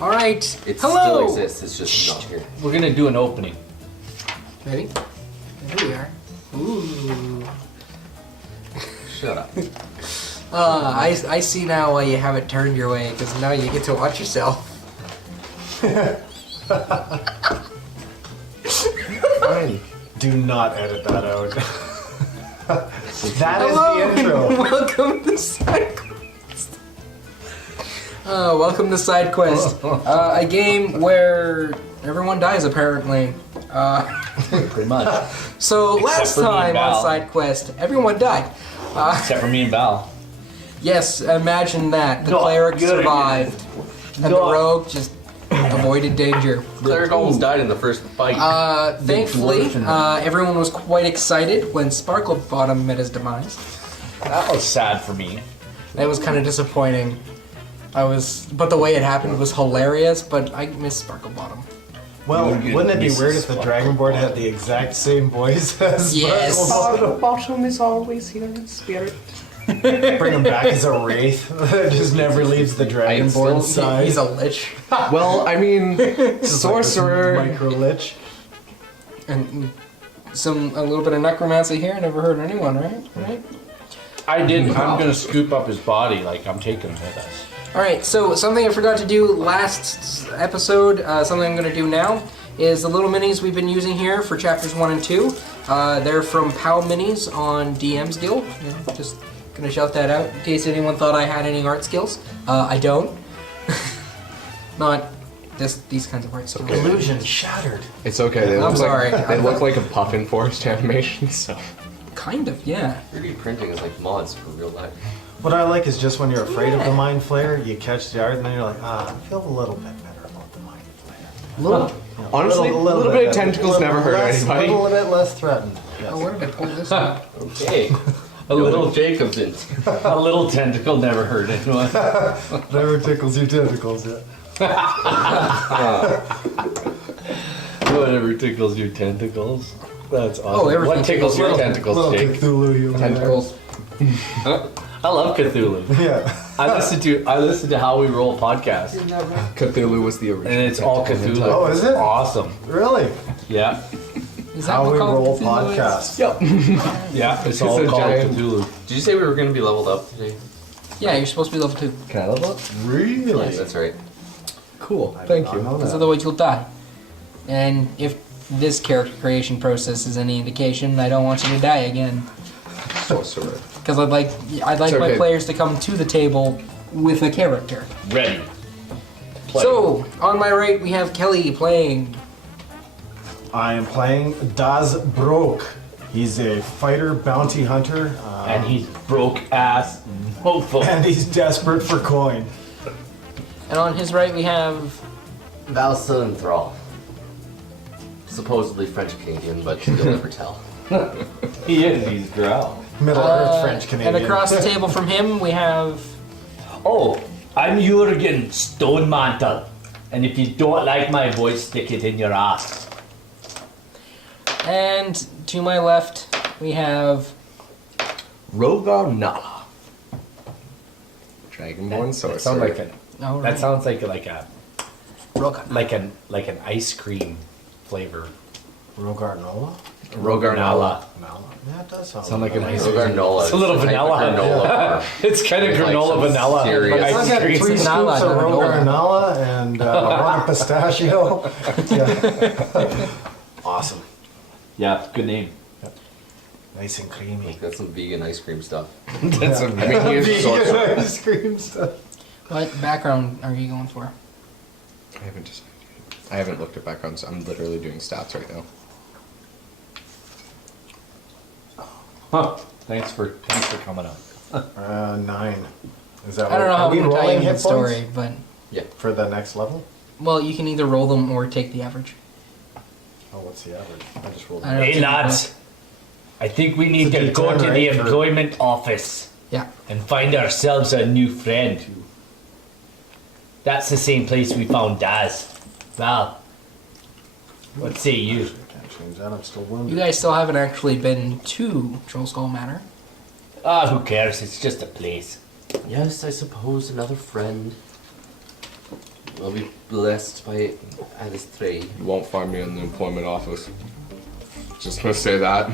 All right. It Hello. still exists. It's just not here. We're gonna do an opening. Ready? There we are. Ooh. Shut up. I see now why you have it turned your way, because now you get to watch yourself. Fine. Do not edit that out. That is Hello, the intro. and welcome to SideQuest. Welcome to SideQuest, a game where everyone dies apparently. Pretty much. So Except last for me and time on Val. SideQuest, everyone died. Except for me and Val. Yes, imagine that. The Not cleric good. survived, and the Not- rogue just avoided danger. Cleric almost died in the first fight. Thankfully, dwarf and everyone was quite excited when Sparkle Bottom met his demise. That was sad for me. That was kind of disappointing. But the way it happened was hilarious. But I miss Sparkle Bottom. Well, You wouldn't it be miss weird the if the Sparkle Dragonborn had the exact same voice as Yes. Sparkle Bottom? Bottom is always here in spirit. Bring him back as a wraith that just never leaves the Dragonborn's side. He's a lich, Well, I mean, sorcerer. Micro lich. and a little bit of necromancy here. Never hurt anyone, right? I did. I'm gonna scoop up his body. Like I'm taking him with us. All right. So something I forgot to do last episode. Something I'm going to do now is the little minis we've been using here for chapters 1 and 2. They're from POW Minis on DM's Guild. Just gonna shout that out in case anyone thought I had any art skills. I don't. Not just these kinds of art skills. okay. Illusion shattered. It's okay. They I'm look sorry. Like, they look like a puffin forest animation. So Kind of, yeah. 3D printing is like mods for real life. What I like is just when you're afraid of the Mind Flayer, you catch the art and then you're like, I feel a little bit better about the Mind Flayer. honestly, a little bit of tentacles never hurt anybody. A little bit less threatened. Yes. Oh, what if I pull this up? Okay. A little Jacobson. A little tentacle never hurt anyone. Never tickles your tentacles yet. Whatever tickles your tentacles. That's awesome. Oh, everything What tickles your tickles tentacles, Little Jake? Cthulhu, you Tentacles. I love Cthulhu. Yeah. I listen to How We Roll podcast, Cthulhu was the original. and it's all Cthulhu. Oh, is it? Awesome. Really? Yeah, Is that How what we Call of roll Cthulhu is? podcast. Yep. yeah. It's It's all a called giant- Cthulhu. Did you say we were going to be leveled up today? Yeah, you're supposed to be level 2. Can I level up? Really? Yes, that's right. Cool. I Thank did not you. know Because that. otherwise you'll die. And if this character creation process is any indication, I don't want you to die again. Sorcerer. Because I'd like my okay. players to come to the table with a character. Ready. Play. So, on my right we have Kelly playing. I am playing Das Broke. He's a fighter bounty hunter, and he's broke ass mofo. and he's desperate for coin. And on his right we have... Val Thrall. Supposedly French Canadian, but you'll never tell. He is. He's drow. Middle Earth French Canadian. And across the table from him we have... Oh, I'm Jurgen Stonemantle, and if you don't like my voice, stick it in your ass. And to my left we have... Raganalla. Dragonborn sorcerer. Sounds like a, Oh, that right. sounds like a Rogan. like an ice cream flavor. Rogarnola? Rogarnalla. Nala. Yeah, it does sound, Sound like an ice cream. Granola. It's a little vanilla. Granola. It's kind of With, like, granola some vanilla. serious- Like I've ice got cream. 3 scoops Nala, of not Rogarnola and one of pistachio. Yeah. Awesome. Yeah, good name. Nice and creamy. Got some vegan ice cream stuff. That's I mean, he is a sorcerer. Ice cream stuff. What background are you going for? I haven't decided yet. I haven't looked at backgrounds. I'm literally doing stats right now. Huh. Thanks for coming up. 9. Is that I don't know how are we I'm going to tie rolling into the hit story, points but... for the next level? Well, you can either roll them or take the average. Oh, what's the average? I just rolled. I don't know. Hey lads, I think we need It's a to go D10, to the right, for- employment office Yeah. and find ourselves a new friend. That's the same place we found Daz. Val, what say you? I can't change that. I'm still You wounded. guys still haven't actually been to Troll Skull Manor. Ah, who cares? It's just a place. Yes, I suppose another friend. We'll be blessed by Alice 3. You won't find me in the employment office. Just gonna say that.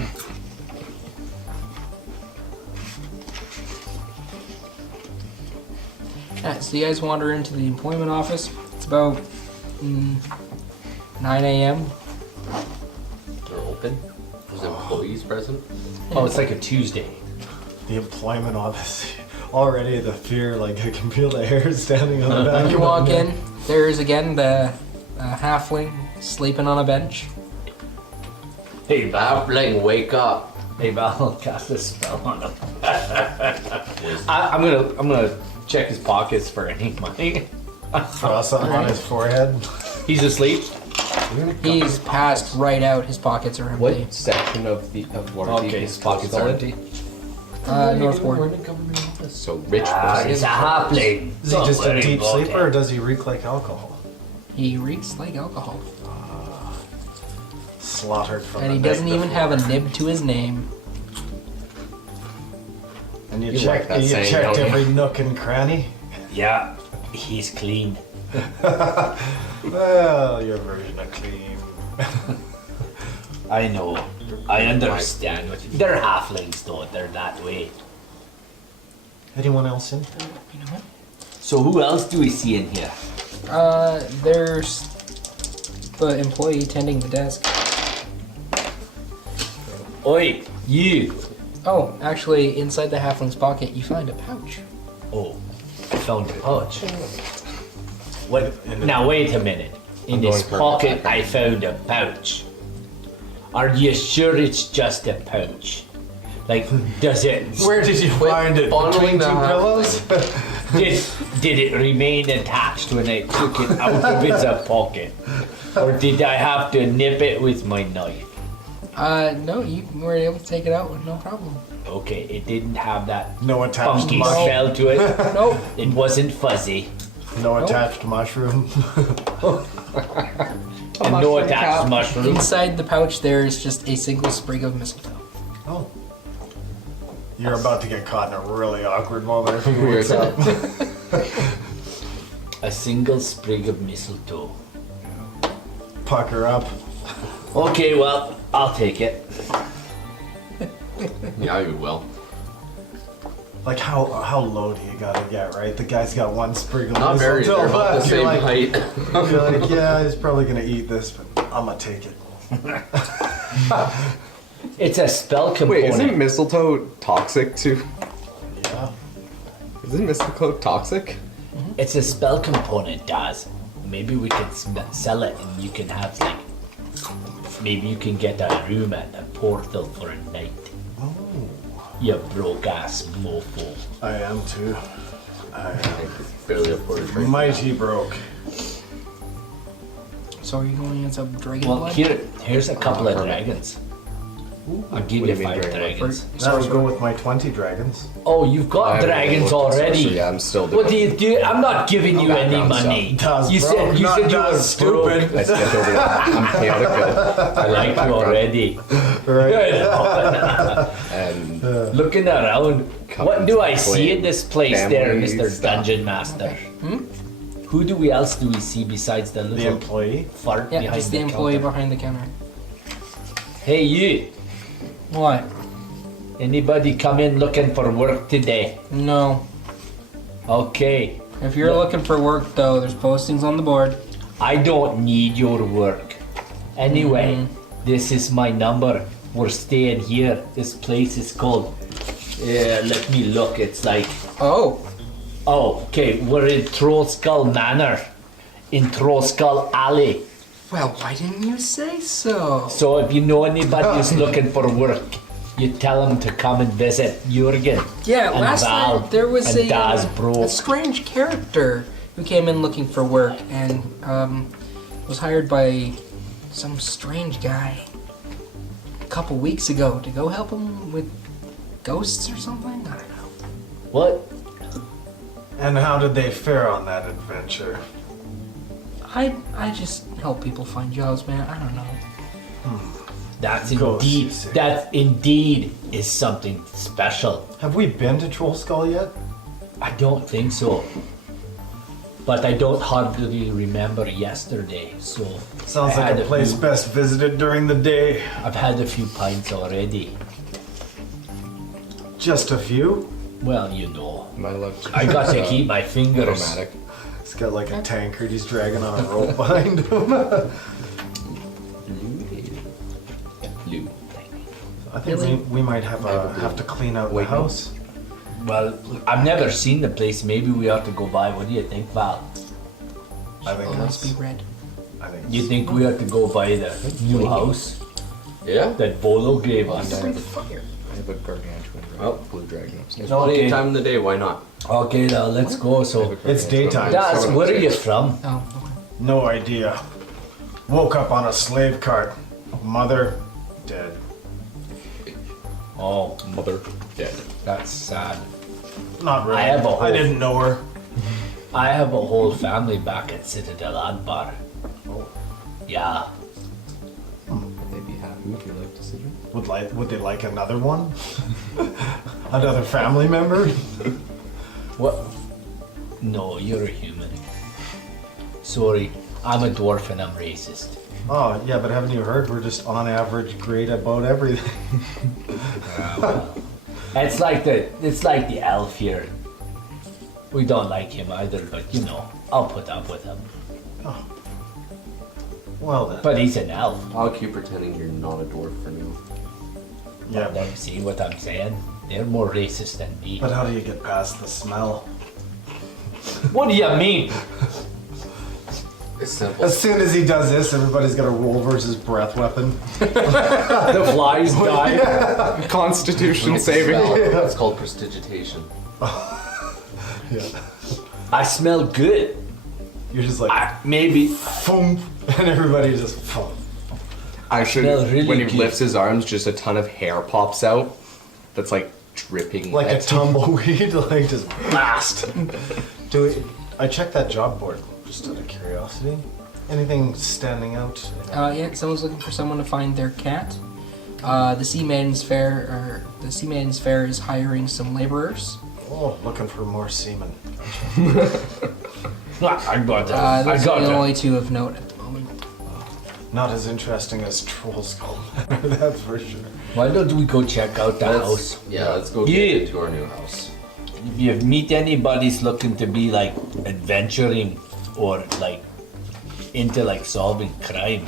Yeah, so you guys wander into the employment office. It's about 9 a.m. They're open. There's employees present. Oh, it's like a Tuesday. The employment office. Already the fear, like I can feel the hair standing on the back of You my walk neck. in. There's again the halfling sleeping on a bench. Hey, Val. Babbling, wake up. Hey, Val, I'll cast a spell on him. I'm gonna check his pockets for any money. Draw something on his forehead. He's asleep. He's passed right out. His pockets are empty. What section of what are Okay, these his pockets are empty. Northward. We're in a government office. So rich He's person. a halfling. Is he just a Don't worry deep about sleeper, or it. does he reek like alcohol? He reeks like alcohol, Slaughtered from and the he doesn't night even have a before. nib to his name. And you You checked, like that you saying, checked don't you? every nook and cranny. Yeah, he's clean. Well, your version of clean. I know. I understand. They're halflings, though. They're that way. Anyone else in? You know what? So who else do we see in here? There's the employee tending the desk. Oi, you. Oh, actually, inside the halfling's pocket, you find a pouch. Oh, I found a pouch. What? In the- Now wait a minute. In I'm this going for pocket, attack. I found a pouch. Are you sure it's just a pouch? Like, does it? Where did you find it? fondling Between the two halfling. pillows? Did it remain attached when I took it out of its pocket, or did I have to nip it with my knife? No, you were able to take it out with no problem. Okay, it didn't have that No attached funky mushroom. smell to it. Nope. It wasn't fuzzy, No attached mushroom. and no attached mushroom. Inside the pouch, there's just a single sprig of mistletoe. Oh. You're about to get caught in a really awkward moment if he Where wakes is up. A single sprig of mistletoe. Pucker up. Okay, well, I'll take it. Yeah, you will. Like how low do you gotta get, right? The guy's got one sprig of Not very. mistletoe They're about the left. You're same like, height. you're like, yeah, he's probably gonna eat this, but I'm gonna take it. It's a spell component. Wait, isn't mistletoe toxic too? Yeah. Isn't mistletoe toxic? It's a spell component, Daz. Maybe we can sell it and you can have like... Maybe you can get a room at the portal for a night. Oh. You broke ass mofo. I am too. I Barely afford a am drink. mighty broke. So are you going against a dragon Well, blood? here's a couple of dragons. I'll give What you do you mean 5 dragon? dragons. That would go with my 20 dragons. Oh, you've I got haven't dragons looked at this, already. so yeah, I'm still What do doing you do? I'm not giving you any background money. stuff. You Daz, said bro, you not said you were Daz, stupid. stupid. I skipped over that. I'm chaotic good. I like you background. already. Right. And Looking around, what do I see Company, in this place there, family Mr. stuff. Dungeon Master? Who else do we see besides the The little employee. fart Yeah, behind just the employee counter? behind the counter. Hey, you! What? Anybody come in looking for work today? No. Okay, If you're looking for work, though, there's postings on the board. I don't need your work. Anyway, this is my number. We're staying here. This place is called. Let me look. It's like. Oh. Oh, okay. We're in Trollskull Manor, in Trollskull Alley. Well, why didn't you say so? So if you know anybody who's looking for work, you tell them to come and visit Jurgen. Yeah, and last Val night there was and Daz a Bro. strange character who came in looking for work and was hired by some strange guy a couple weeks ago to go help him with ghosts or something. I don't know. What? And how did they fare on that adventure? I just help people find jobs, man. I don't know. That's Ghosts, you indeed. say. That indeed is something special. Have we been to Troll Skull yet? I don't think so. but I don't hardly remember yesterday. So Sounds I like had a place few- best visited during the day. I've had a few pints already. Just a few? Well, you know, Am I allowed to? I got to keep my fingers. Chromatic. He's got like a tankard he's dragging on a rope behind him. Blue. I think we might have to clean out the Wait, no. house. Well, I've never seen the place. Maybe we ought to go by. What do you think, Val? I think Always that's. be red. I think. You think we ought to go by the new house Yeah? that Bolo gave And I us? have I have a gargantuan blue dragon upstairs. No, Okay. time of the day, why not? Okay, now let's go. So, It's daytime. Daz, where are you from? Oh, okay. No idea. Woke up on a slave cart. Mother dead. Oh, Mother dead. that's sad. Not really. I have a whole- I didn't know her. I have a whole family back at Citadel Adbar. Oh. Yeah. Would they be happy with your life decision? Would they like another one? Another family member? What? No, you're a human. Sorry, I'm a dwarf and I'm racist. Oh yeah, but haven't you heard? We're just on average great about everything. It's like the elf here. We don't like him either, but you know, I'll put up with him. Well then. But he's an elf. I'll keep pretending you're not a dwarf for now. Yeah, Then see what I'm saying? They're more racist than me. but how do you get past the smell? What do you mean? It's simple. As soon as he does this, everybody's got a roll versus breath weapon. The flies die. Constitution saving. It's called prestidigitation. Yeah. I smell good. You're just like, Maybe. boom, and everybody just, boom. I should. Smell really when he good. lifts his arms, just a ton of hair pops out. That's like dripping. Like a wet. tumbleweed, like just blast. I checked that job board just out of curiosity. Anything standing out? Yeah, someone's looking for someone to find their cat. The Sea Maiden's Fair is hiring some laborers. Oh, looking for more semen. I got that. I Those got are the that. only two of note at the moment. Not as interesting as Troll Skull, that's for sure. Why don't we go check out the house? Yeah, let's go Yeah. get to our new house. If you meet anybody's looking to be like adventuring or like into like solving crime,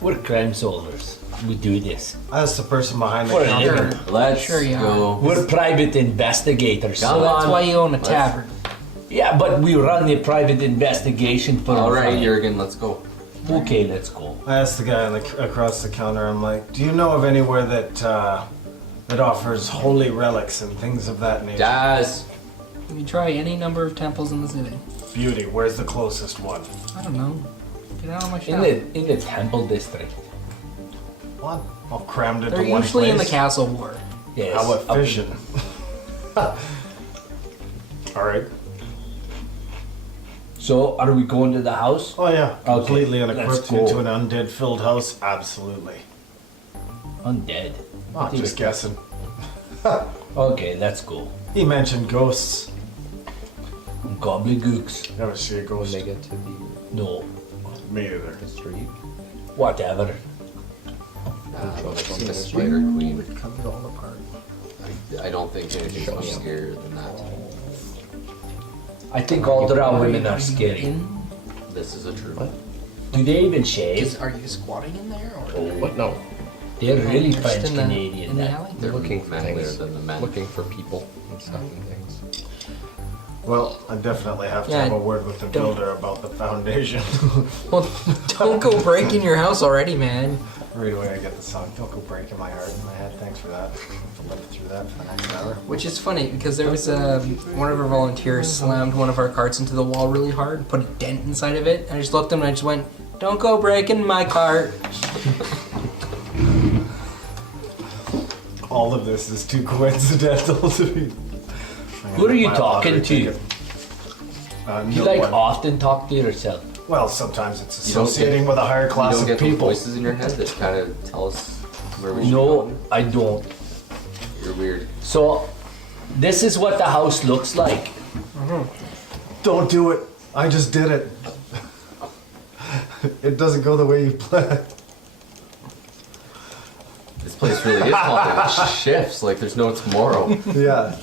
we're crime solvers. We do this. As the person behind the For a counter, living. Let's Sure you go. We're private investigators. So Come that's on. why you own a Let's- tavern. Yeah, but we run the private investigation for All right, fun. Jurgen, let's go. Okay, let's go. I asked the guy across the counter, I'm like, do you know of anywhere that that offers holy relics and things of that nature? Daz. You can try any number of temples in the city. Beauty, where's the closest one? I don't know. Get out of my In shop. the temple district. What? All crammed into They're one usually in the place? castle ward. Yes. How about up- fishing? Alright. So, are we going to the house? Oh yeah, completely let's unequipped go. into an undead filled house? Absolutely. Undead. Oh, just guessing. Okay, let's go. He mentioned ghosts. Gobbledygooks. Never see a When ghost. they get to No. Me either. the street. Whatever. I've seen a spider queen. Cut it all apart. I don't think anything's much scarier than that. I think all drow women are you scary. in? This is a true. Do they even shave? Are you squatting in there? Or? What? No. They're really You're just French in the- Canadian. In the alley? They're Looking for manlier things. than the men. Looking for people and stuff and things. Well, I definitely have to Yeah, have a word with the don't- builder about the foundation. Well, don't go breaking your house already, man. Right away I get the song, don't go breaking my heart in my head. Thanks for that. I'll live through that for the next hour. Which is funny because there was one of our volunteers slammed one of our carts into the wall really hard, put a dent inside of it, and I just looked at him and I just went, "Don't go breaking my cart." All of this is too coincidental to be. Who are you My talking lottery to? ticket. You No like one. often talk to yourself. Well, sometimes it's You don't associating get- with a higher You class don't of get those people. voices in your head that kind of tell us where we should No, go? I don't. You're weird. So, this is what the house looks like. Don't do it. I just did it. It doesn't go the way you planned. This place really is haunted. It shifts like there's no tomorrow. Yeah.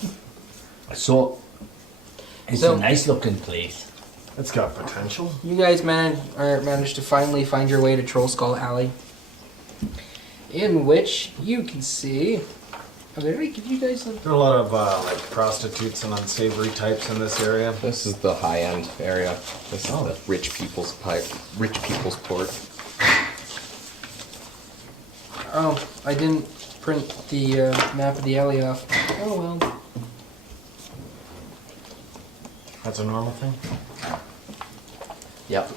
So, it's So- a nice looking place. It's got potential. You guys managed to finally find your way to Troll Skull Alley, in which you can see. Oh, did I give you guys a... There are a lot of like prostitutes and unsavory types in this area. This is the high-end area. This is the rich people's port. Oh, I didn't print the map of the alley off. Oh well. That's a normal thing. Yep.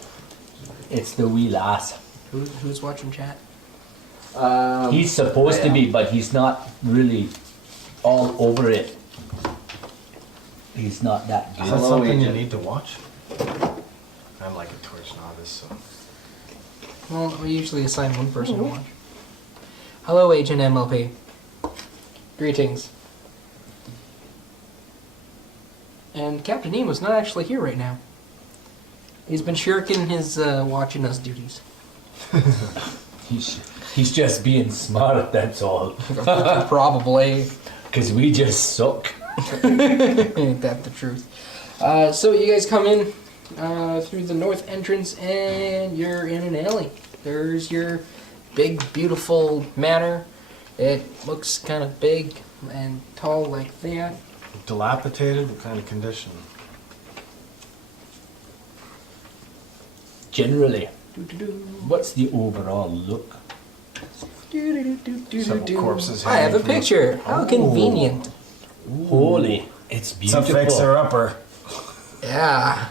It's the wee lass. Who's watching chat? He's supposed to be, but he's not really all over it. He's not that Is good. that Hello, something you agent. need to watch? I'm like a Twitch novice, so. Well, we usually assign one person to watch. Hello, Agent MLP. Greetings. And Captain Nemo's not actually here right now. He's been shirking his watching us duties. He's just being smart, that's all. Probably. Because we just suck. Ain't that the truth? So you guys come in through the north entrance and you're in an alley. There's your big, beautiful manor. It looks kind of big and tall like that. Dilapidated? What kind of condition? Generally, Doo-doo-doo. what's the overall look? Several corpses I have a hanging from the- picture. How Oh. convenient. Holy, it's It's a beautiful. fixer-upper. Yeah.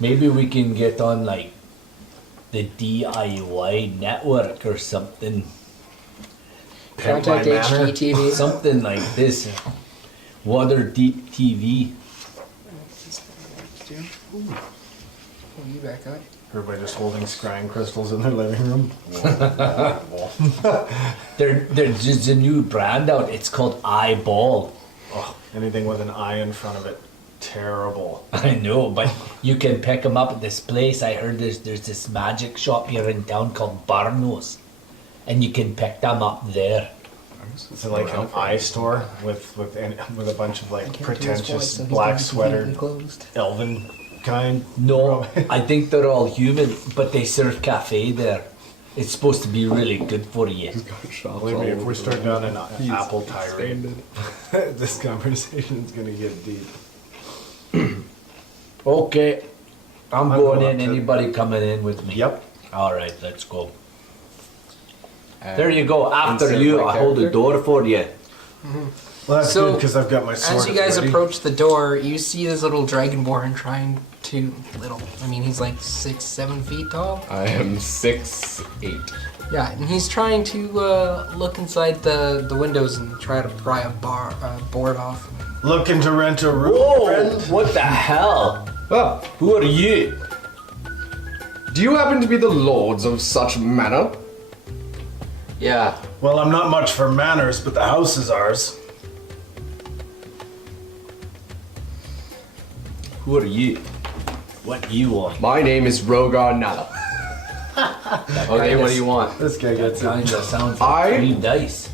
Maybe we can get on like the DIY network or something. Pimp Contact my manor. HGTV. Something like this. Water Deep TV. Oh, you back up. Everybody just holding scrying crystals in their living room. There's just a new brand out. It's called Eyeball. Oh, anything with an eye in front of it, terrible. I know, but you can pick them up at this place. I heard there's this magic shop here in town called Barno's, and you can pick them up there. It's like an eye store with a bunch of like Can't do his voice, pretentious so he's black gonna be sweatered completely closed. elven kind. No, I think they're all human, but they serve cafe there. It's supposed to be really good for you. Believe me, if we start down an apple tirade, this conversation's gonna get deep. Okay, I'm I'm going going in. to- Anybody coming in with me? Yep. All right, let's go. There you go. After insert you, my I hold the character. door for you. Well, that's So, good because I've got my sword. As you guys ready. approach the door, you see this little dragonborn trying to he's like 6-7 feet tall. I am 6'8". Yeah, and he's trying to look inside the windows and try to pry a board off. Looking to rent a room, Whoa! friend? What the hell? Oh, Who are you? do you happen to be the lords of such manor? Yeah. Well, I'm not much for manners, but the house is ours. Who are you? What do you want? My name is Raganalla. Okay, what do you want? This guy That gets it. kind of sounds I- like 3 dice.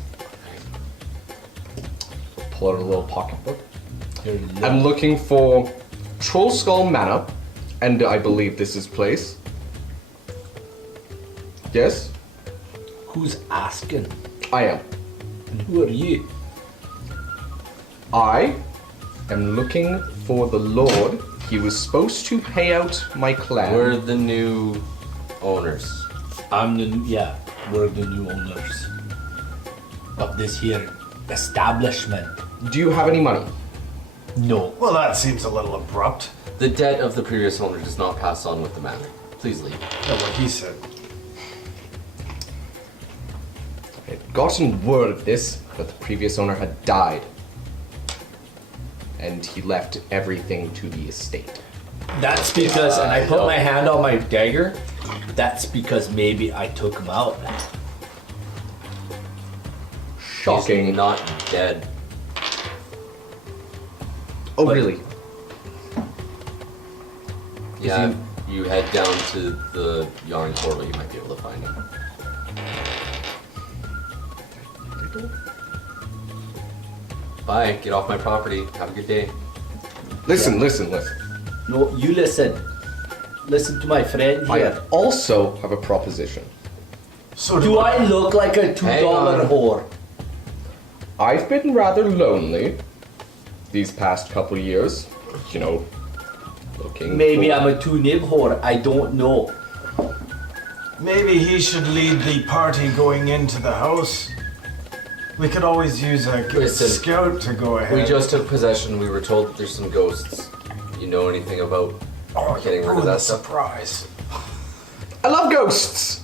Pull out a little pocketbook. Here, look. I'm looking for Troll Skull Manor, and I believe this is place. Yes, Who's asking? I am. And who are you? I am looking for the Lord. He was supposed to pay out my clan. We're the new owners. We're the new owners of this here establishment. Do you have any money? No. Well, that seems a little abrupt. The debt of the previous owner does not pass on with the manor. Please leave. That's what he said. I had gotten word of this, but the previous owner had died. And he left everything to the estate. That's because, and I put my hand on my dagger, that's because maybe I took him out. Shocking. He's not dead. Oh, But- really? Yeah, if you head down to the Yarn portal, you might be able to find him. Bye, get off my property. Have a good day. Listen. No, you listen. Listen to my friend I here. also have a proposition. So Do I look like a $2 Hang on. whore? I've been rather lonely these past couple years. You know, looking. Maybe for- I'm a 2-nib whore. I don't know. Maybe he should lead the party going into the house. We could always use a good Listen, scout to go ahead. We just took possession. We were told that there's some ghosts. You know anything about getting rid of that stuff? surprise. I love ghosts.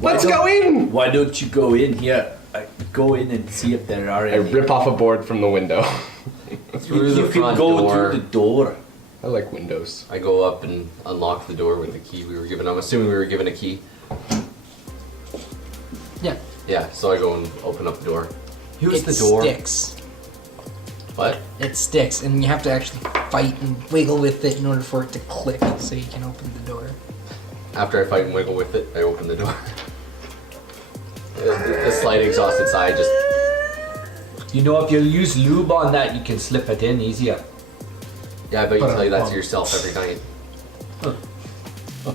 Let's go in. Why don't you go in here? Go in and see if there are I any. rip off a board from the window. Through You the can front go door. through the door. I like windows. I go up and unlock the door with the key we were given. I'm assuming we were given a key. Yeah. Yeah, so I go and open up the door. Use It the door. sticks. What? It sticks, and you have to actually fight and wiggle with it in order for it to click, so you can open the door. After I fight and wiggle with it, I open the door. The slight exhaust inside just. You know, if you use lube on that, you can slip it in easier. Yeah, I bet you But tell you that I to yourself every night.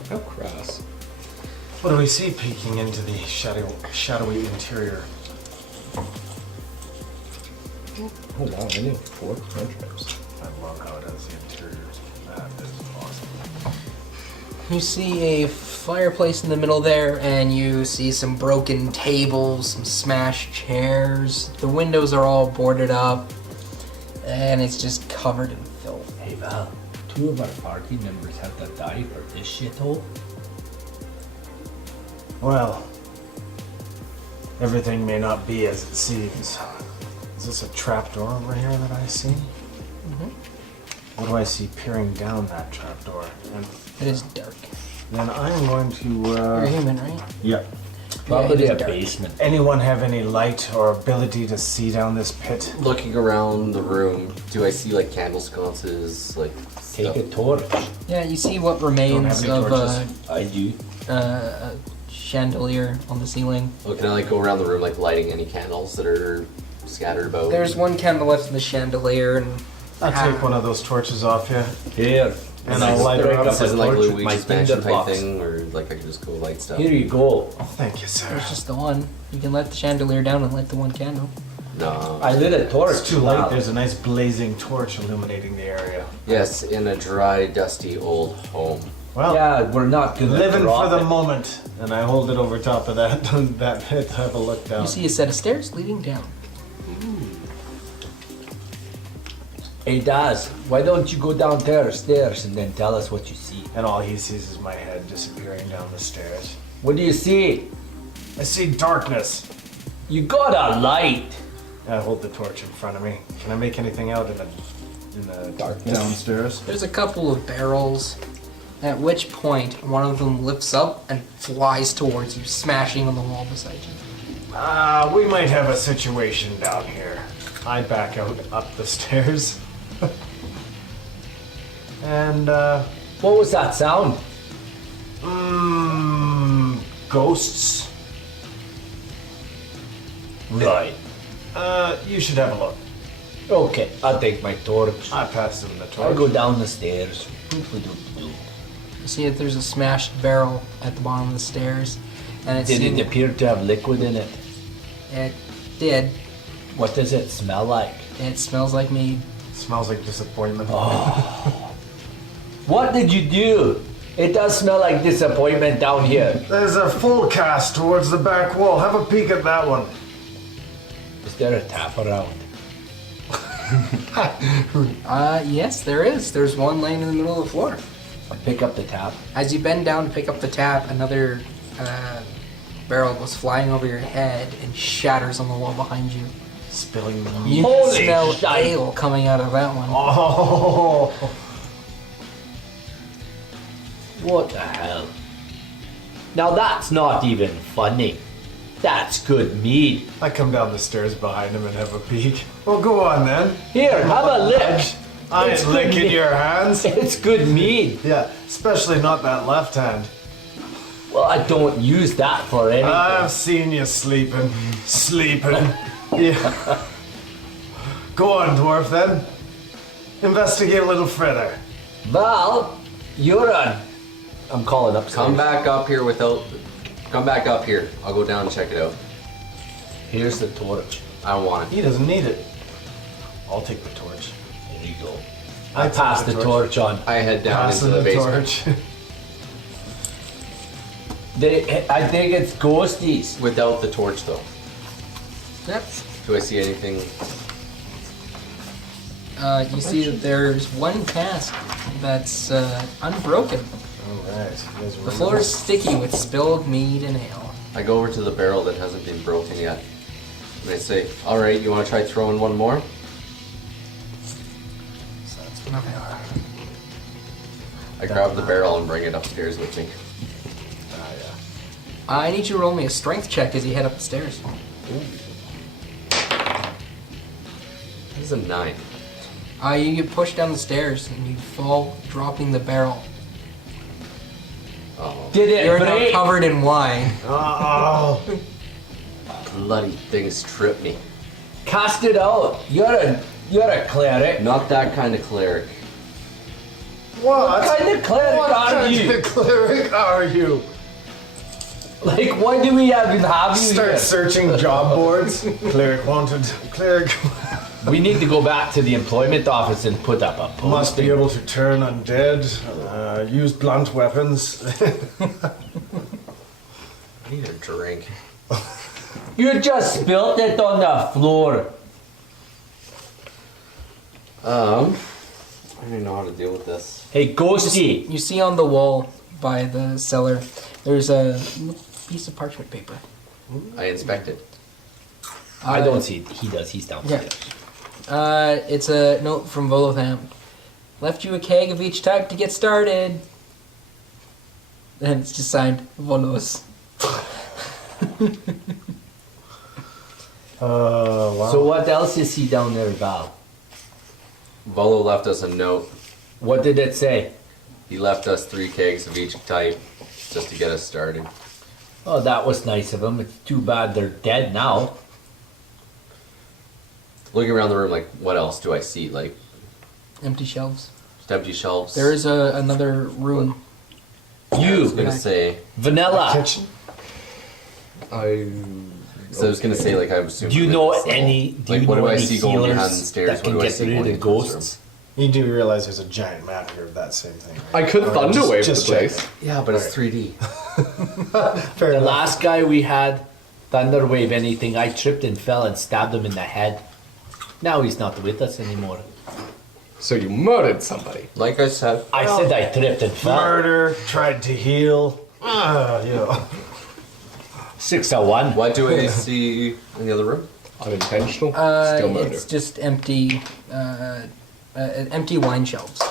How crass. What do we see peeking into the shadowy interior? Oh wow, I need 4 cantrips. I love how it has the interiors. That is awesome. You see a fireplace in the middle there, and you see some broken tables, some smashed chairs. The windows are all boarded up, and it's just covered in filth. Hey Val, 2 of our party members have to die for this shithole. Well, everything may not be as it seems. Is this a trapdoor over here that I see? What do I see peering down that trapdoor? And It is dark. then I'm going to. You're human, right? Yeah. Probably it is a dark. basement. Anyone have any light or ability to see down this pit? Looking around the room, do I see like candle sconces, like Take stuff? a torch. Yeah, you see what Don't remains have any of torches. I do. a chandelier on the ceiling. Oh, can I like go around the room like lighting any candles that are scattered about? There's one candle left in the chandelier, and I'll take one of those torches off you. Here. And I'll light her Strike up. a This isn't like torch with my Luigi's Mansion type tinderbox. thing, or like I can just go light stuff. Here you go. Oh, thank you, sir. there's just the one. You can let the chandelier down and light the one candle. No. I lit a torch. It's too late. Wow. There's a nice blazing torch illuminating the area. Yes, in a dry, dusty old home. Well, Yeah, we're not gonna living drop for the it. moment. And I hold it over top of that that pit to have a look down. You see a set of stairs leading down. Hey Daz, why don't you go downstairs and then tell us what you see? And all he sees is my head disappearing down the stairs. What do you see? I see darkness. You got a light. I hold the torch in front of me. Can I make anything out in the Darkness. downstairs? There's a couple of barrels, at which point one of them lifts up and flies towards you, smashing on the wall beside you. We might have a situation down here. I back out up the stairs. And, What was that sound? ghosts. Right. You should have a look. Okay, I'll take my torch. I passed him the I'll torch. go down the stairs. Boop-a-doop-a-doop. You see that there's a smashed barrel at the bottom of the stairs, and it's Did it appear to have liquid in it? It did. What does it smell like? It smells like mead. Smells like disappointment. What did you do? It does smell like disappointment down here. There's a full cast towards the back wall. Have a peek at that one. Is there a tap around? Yes, there is. There's one laying in the middle of the floor. I pick up the tap. As you bend down to pick up the tap, another barrel goes flying over your head and shatters on the wall behind you. Spilling the You Holy can smell shite. ale coming out of that one. Oh, What the hell? Now that's not even funny. That's good mead. I come down the stairs behind him and have a peek. Well, go on then. Here, have a lick. I It's ain't good licking mead. your hands. It's good mead. Yeah, Especially not that left hand. Well, I don't use that for anything. I've seen you sleeping. Yeah. Go on, dwarf, then. Investigate a little further. Val, you're on. I'm calling up. Come back up here without. Come back up here. I'll go down and check it out. Here's the torch. I don't want it. He doesn't need it. I'll take the torch. There you go. I I passed take the the torch on. I head down Passing into the basement torch. I think it's ghosties. without the torch, though. Yep. Do I see anything? You see that there's one cask that's unbroken. Alright. The floor is sticky with spilled mead and ale. I go over to the barrel that hasn't been broken yet. And I say, "All right, you want to try throwing one more?" So that's nothing. I grab the barrel and bring it upstairs with me. I need you to roll me a strength check as you head up the stairs. This is a 9. You get pushed down the stairs and you fall, dropping the barrel. Oh, Did it You're now break? covered in wine. Oh. bloody things trip me. Cast it out. You're a cleric. Not that kind of cleric. What? What kind of cleric What are kind you? of cleric are you? Like, why do we even have you Start here? searching job boards. Cleric wanted. Cleric We need to go back to the employment office and put up a posting. must be able to turn undead. Use blunt weapons. I need a drink. You just spilled it on the floor. I don't know how to deal with this. Hey, Ghosty. You see on the wall by the cellar, there's a piece of parchment paper. I inspect it. I don't see it. He does. He's downstairs. It's a note from Volotham. Left you a keg of each type to get started. And it's just signed Volos. Wow. So what else is he down there, Val? Volo left us a note. What did it say? He left us 3 kegs of each type just to get us started. Oh, that was nice of him. It's too bad they're dead now. Looking around the room, like, what else do I see? Like, Empty shelves. just empty shelves. There is another room. I was You, gonna say. Vanilla. Kitchen? So I was gonna say, like, I assume. Do you know any? Do Like, you what know do I any see going behind the healers stairs? that can What do I get see rid of going the into this ghosts? You do realize there's a giant map here of that same thing, right? I could Alright, thunder just- wave just the check place. Yeah, but it's 3D. Fair The enough. last guy we had, Thunderwave anything, I tripped and fell and stabbed him in the head. Now he's not with us anymore. So you murdered somebody. Like I said, I said I tripped and fell. Murder, tried to heal. Yeah. 601. what do I see in the other room? Unintentional. Still murder. It's just empty, empty wine shelves.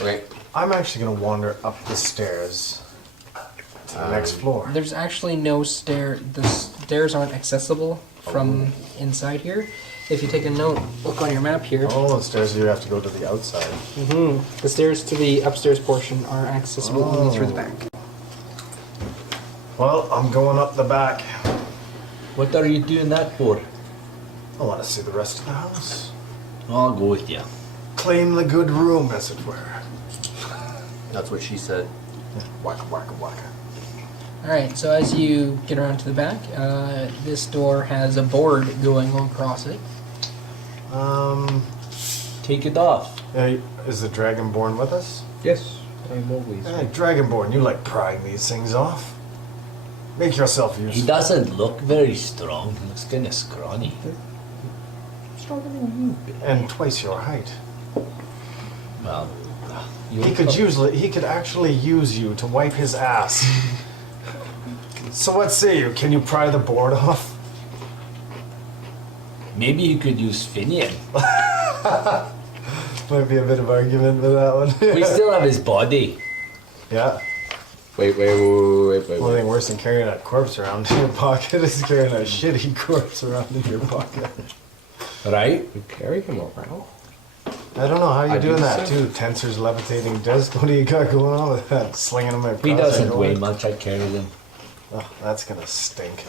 Okay. I'm actually gonna wander up the stairs to the next floor. There's actually no stair. The stairs aren't accessible from inside here. If you take a note, look on your map here. Oh, the stairs you have to go to the outside. The stairs to the upstairs portion are accessible only through the back. Well, I'm going up the back. What are you doing that for? I want to see the rest of the house. I'll go with you. Claim the good room, as it were. That's what she said. Waka waka waka. Alright, so as you get around to the back, this door has a board going across it. Take it off. Is the Dragonborn with us? Yes, I'm always. Hey, Dragonborn, you like prying these things off. Make yourself He useful. doesn't look very strong. He looks kind of scrawny. And twice your height. Well, He could actually use you to wipe his ass. So what say you? Can you pry the board off? maybe you could use Finian. Might be a bit of argument for that one. We still have his body. Yeah. Wait. Only thing worse than carrying a corpse around in your pocket is carrying a shitty corpse around in your pocket. Right? You carry him around. I don't know how I you're do doing the that same. too. Tensors, levitating disc. What do you got going on with that? Slinging them across. He doesn't your weigh leg? much. I carry them. Oh, that's gonna stink.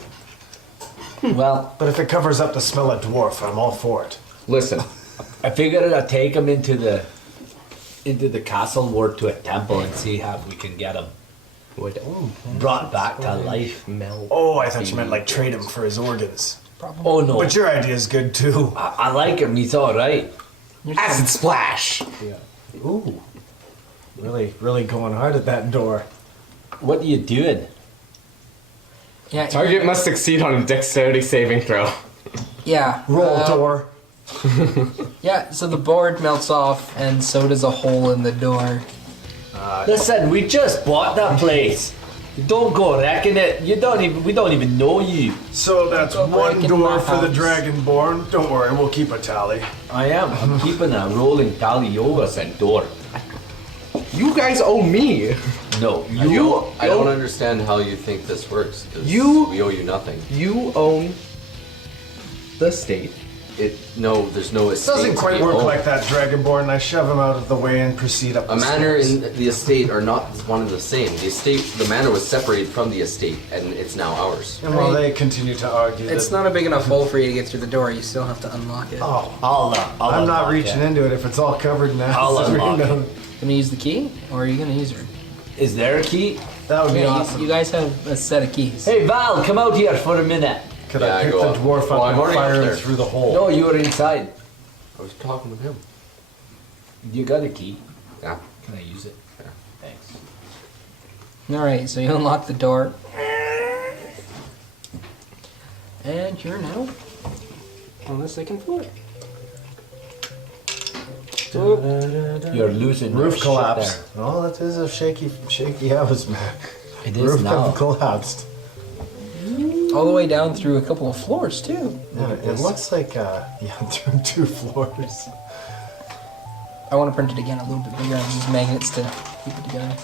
Well, But if it covers up the smell of dwarf, I'm all for it. Listen, I figured I'd take him into the castle or to a temple and see how we can get him brought back to life. Oh, I thought you meant like trade him for his organs. Oh no, But your idea is good too. I like him. He's all right. acid splash. Ooh. Really going hard at that door. What are you doing? Yeah. Target must succeed on a dexterity saving throw. Yeah. Roll door. Yeah. So the board melts off, and so does a hole in the door. Listen, we just bought that place. Don't go wrecking it. We don't even know you. So that's Go one break in door my for the house. Dragonborn. Don't worry, we'll keep a tally. I am. I'm keeping a rolling tally over that door. You guys owe me. No, I don't understand how you think this works. 'Cause You- we owe you nothing. You own the state. No, there's no It estate. doesn't to quite be work owned. like that, Dragonborn. I shove him out of the way and proceed up the A manor stairs. and the estate are not one and the same. The manor was separated from the estate, and it's now ours. And while they continue to argue It's that... not a big enough hole for you to get through the door. You still have to unlock it. Oh, I'll I'm not unlock reaching it. into it if it's all covered now. I'll So we unlock know- Gonna use the key, or are you gonna use her? Is there a key? That would be Yeah, awesome. you guys have a set of keys. Hey Val, come out here for a minute. Could Yeah, I pick go the up. dwarf Well, up I'm and already up fire there. him through the hole? No, you were inside. I was talking with him. You got a key. Yeah. Can I use it? Yeah. Thanks. All right, so you unlock the door, and you're now on the second floor. You're losing your Roof shit collapse. Oh, that is a shaky house, man. there. It is Roof now. collapsed. All the way down through a couple of floors too. Yeah, it looks like, through 2 floors. I want to print it again a little bit bigger and use magnets to keep it together.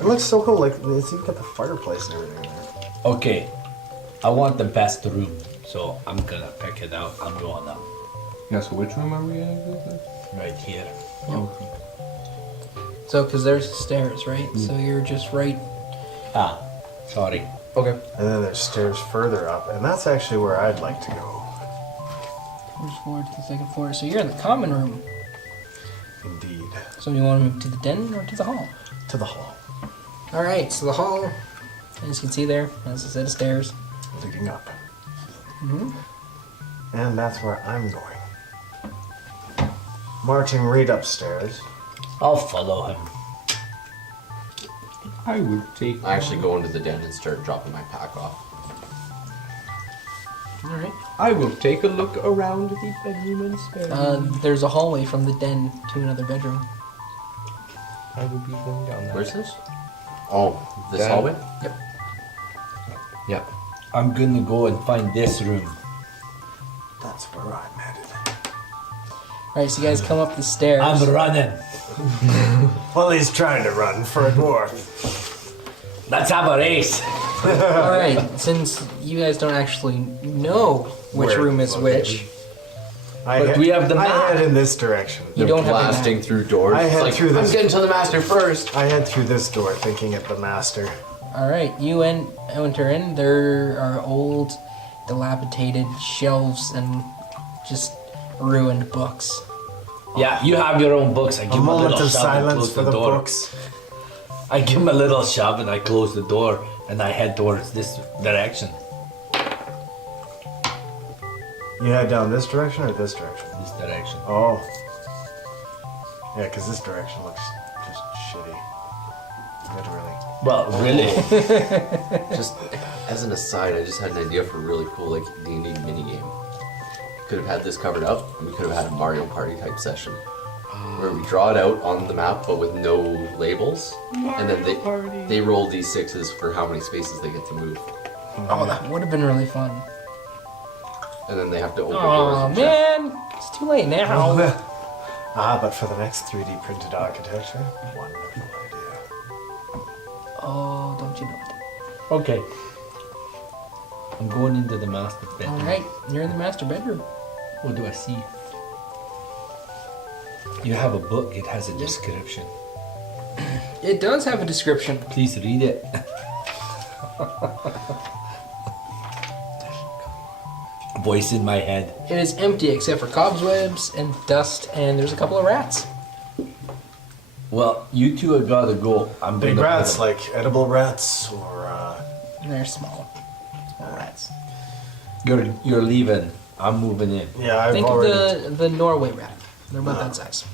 It looks so cool. Like it's even got the fireplace and everything there. Okay, I want the best room, so I'm gonna pick it out. I'm going up Yeah, so which room are we in? right here. So, because there's stairs, right? So you're just right. Ah, sorry. Okay. And then there's stairs further up, and that's actually where I'd like to go. First floor to the second floor. So you're in the common room. Indeed. So you want to move to the den or to the hall? To the hall. All right. So the hall, as you can see there, has a set of stairs. Leading up. Mm-hmm. And that's where I'm going. Marching right upstairs. I'll follow him. I will take. I actually go into the den and start dropping my pack off. All right. I will take a look around the bedroom and spare. There's a hallway from the den to another bedroom. I will be going down that. Where's this? Oh, this Den. hallway? Yep. Yep. I'm gonna go and find this room. That's where I'm headed. All right. So you guys come up the stairs. I'm running. Well, he's trying to run for a dwarf. Let's have a race. All right. Since you guys don't actually know which Where room is it's which, But we have the map. I head in this direction. you They're don't have a blasting map. through doors. I It's head like, through this- I'm getting to the master first. I head through this door thinking at the master. All right. You enter in. There are old, dilapidated shelves and just ruined books. Yeah, you have your own books. I give A him a moment little of shove and silence close for the the door. books. I give him a little shove and I close the door and I head towards this direction. You head down this direction or this direction? This direction. Oh. Yeah, because this direction looks just shitty. Literally. Well, really? Just as an aside, I just had an idea for a really cool like D&D minigame. Could have had this covered up, and we could have had a Mario Party type session. Where we draw it out on the map but with no labels. And then they roll d6s for how many spaces they get to move. Oh, that would have been really fun. And then they have to open doors Oh and check. man, it's too late now. But for the next 3D printed architecture, wonderful idea. Oh, don't you know it? Okay. I'm going into the master bedroom. All right, you're in the master bedroom. What do I see? You have a book. It has a description. It does have a description. Please read it. Voice in my head. It is empty except for cobwebs and dust, and there's a couple of rats. Well, you two have got to go. I'm Big gonna rats, put like edible rats, or They're small. Small rats. You're leaving. I'm moving in. yeah, I've Think already. of the Norway rat. They're about that size.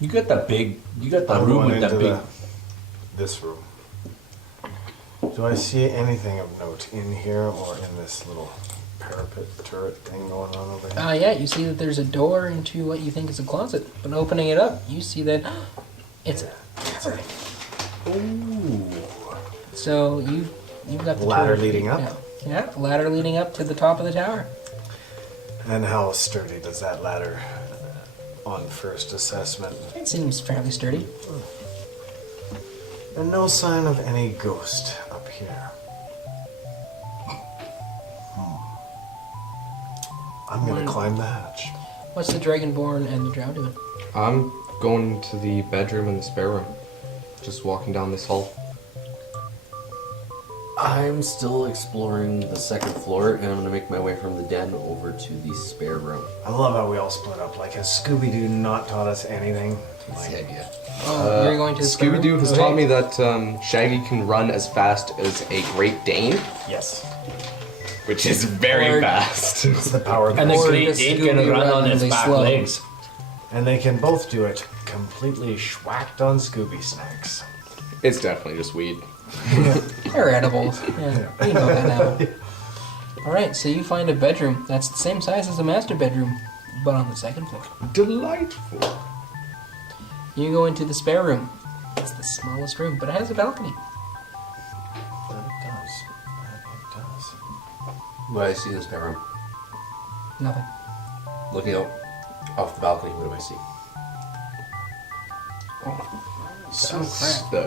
You got the big. You got the I'm room going with that into big. this room. Do I see anything of note in here or in this little parapet turret thing going on over here? Yeah, you see that there's a door into what you think is a closet. But opening it up, you see that it's a tavern. Ooh. So you've got the Ladder tour leading up? now. Yeah, ladder leading up to the top of the tower. And how sturdy does that ladder on first assessment? It seems fairly sturdy. And no sign of any ghost up here. I'm gonna climb the hatch. What's the Dragonborn and the Drow doing? I'm going to the bedroom and the spare room. Just walking down this hall. I'm still exploring the second floor, and I'm gonna make my way from the den over to the spare room. I love how we all split up. Like, has Scooby-Doo not taught us anything? That's the idea. Oh, you're going to the spare room? Scooby-Doo has Okay. taught me that Shaggy can run as fast as a Great Dane, Yes. which is very Or- fast. It's the power of the And the Or Great does Dane can Scooby run run on his really back slow? legs. And they can both do it completely schwacked on Scooby snacks. It's definitely just weed. They're edibles. Yeah, you know that now. Alright, so you find a bedroom that's the same size as the master bedroom, but on the second floor. Delightful. You go into the spare room. It's the smallest room, but it has a balcony. That it does. That it does. What do I see in the spare room? Nothing. Looking out off the balcony, what do I see? So crap. The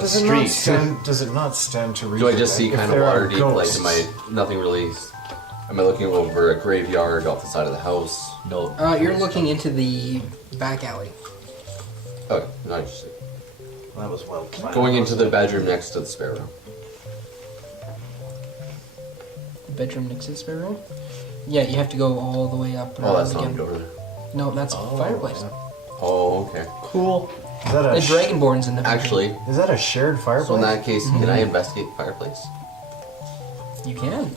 Does it not stand to reason? Do I just that see if kind of there are water deep? Like, ghosts- am I nothing really? Am I looking over a graveyard off the side of the house? No. You're looking into the back alley. Okay, not interested. That was well planned. Going into the bedroom next to the spare room. The bedroom next to the spare room? Yeah, you have to go all the way up. and Oh, that's around not again. over there. No, that's a fireplace. Oh, okay. Cool. Is that The a Dragonborn's in the bedroom. Actually, is that a shared fireplace? so in that case, can I investigate the fireplace? You can.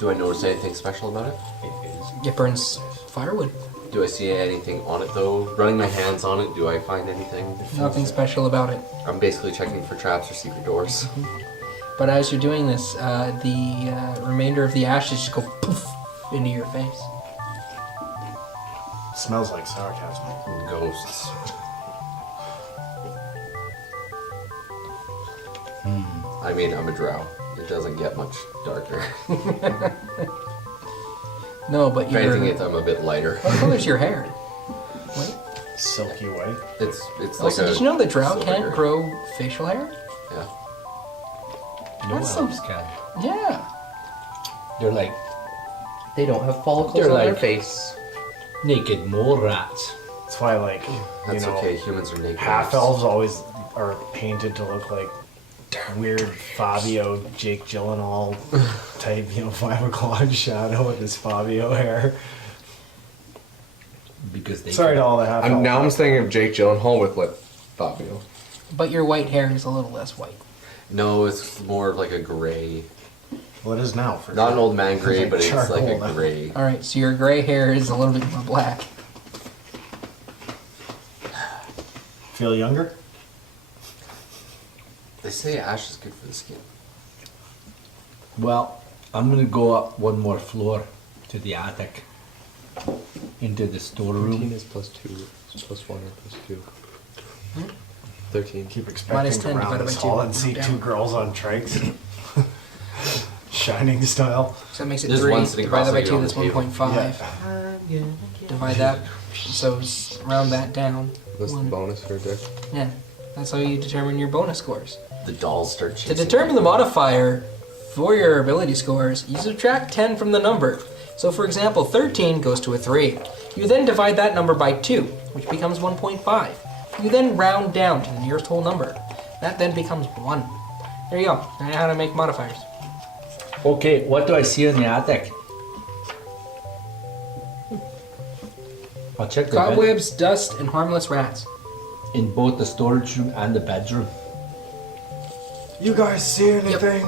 Do I notice anything special about it? It burns firewood. Do I see anything on it though? Running my hands on it, do I find anything? Nothing special about it. I'm basically checking for traps or secret doors. But as you're doing this, the remainder of the ashes just go poof into your face. Smells like sarcasm. Ghosts. I mean, I'm a drow. It doesn't get much darker. No, but If you're... anything, I'm a bit lighter. What color's your hair? What? Silky white. It's like Also, a did you know that drow silver can't hair. grow facial hair? Yeah. No That's elves some- can. Yeah. They're like They don't have follicles They're on their like- face. naked mole rats. That's why, like, That's you know, okay. Humans are naked. half elves always are painted to look like weird Fabio, Jake Gyllenhaal type, 5 o'clock shadow with his Fabio hair. Because they Sorry to all the half elves. Now I'm thinking of Jake Gyllenhaal with like Fabio. But your white hair is a little less white. No, it's more of like a gray. Well, it is now. For Not an sure. old man gray, Like but it's like charcoal a now. gray. Alright, so your gray hair is a little bit more black. Feel younger? They say ash is good for the skin. Well, I'm gonna go up one more floor to the attic. Into the 13 storeroom. is plus 2. It's plus 1 or plus 2. 13. Keep Minus expecting 10 to round divided this by two, hall and see down. 2 girls on trikes. Shining style. So that makes it There's 3. one sitting Divide that by cross-legged 2, on the that's table. 1.5. Divide that, so round that down. That's the One. bonus for a dick. Yeah, that's how you determine your bonus scores. The dolls start To chasing. determine the modifier for your ability scores, you subtract 10 from the number. So for example, 13 goes to a 3. You then divide that number by 2, which becomes 1.5. You then round down to the nearest whole number. That then becomes 1. There you go. I know how to make modifiers. Okay, what do I see in the attic? I'll check the bed. Cobwebs, dust, and harmless rats. In both the storage room and the bedroom. You guys see anything?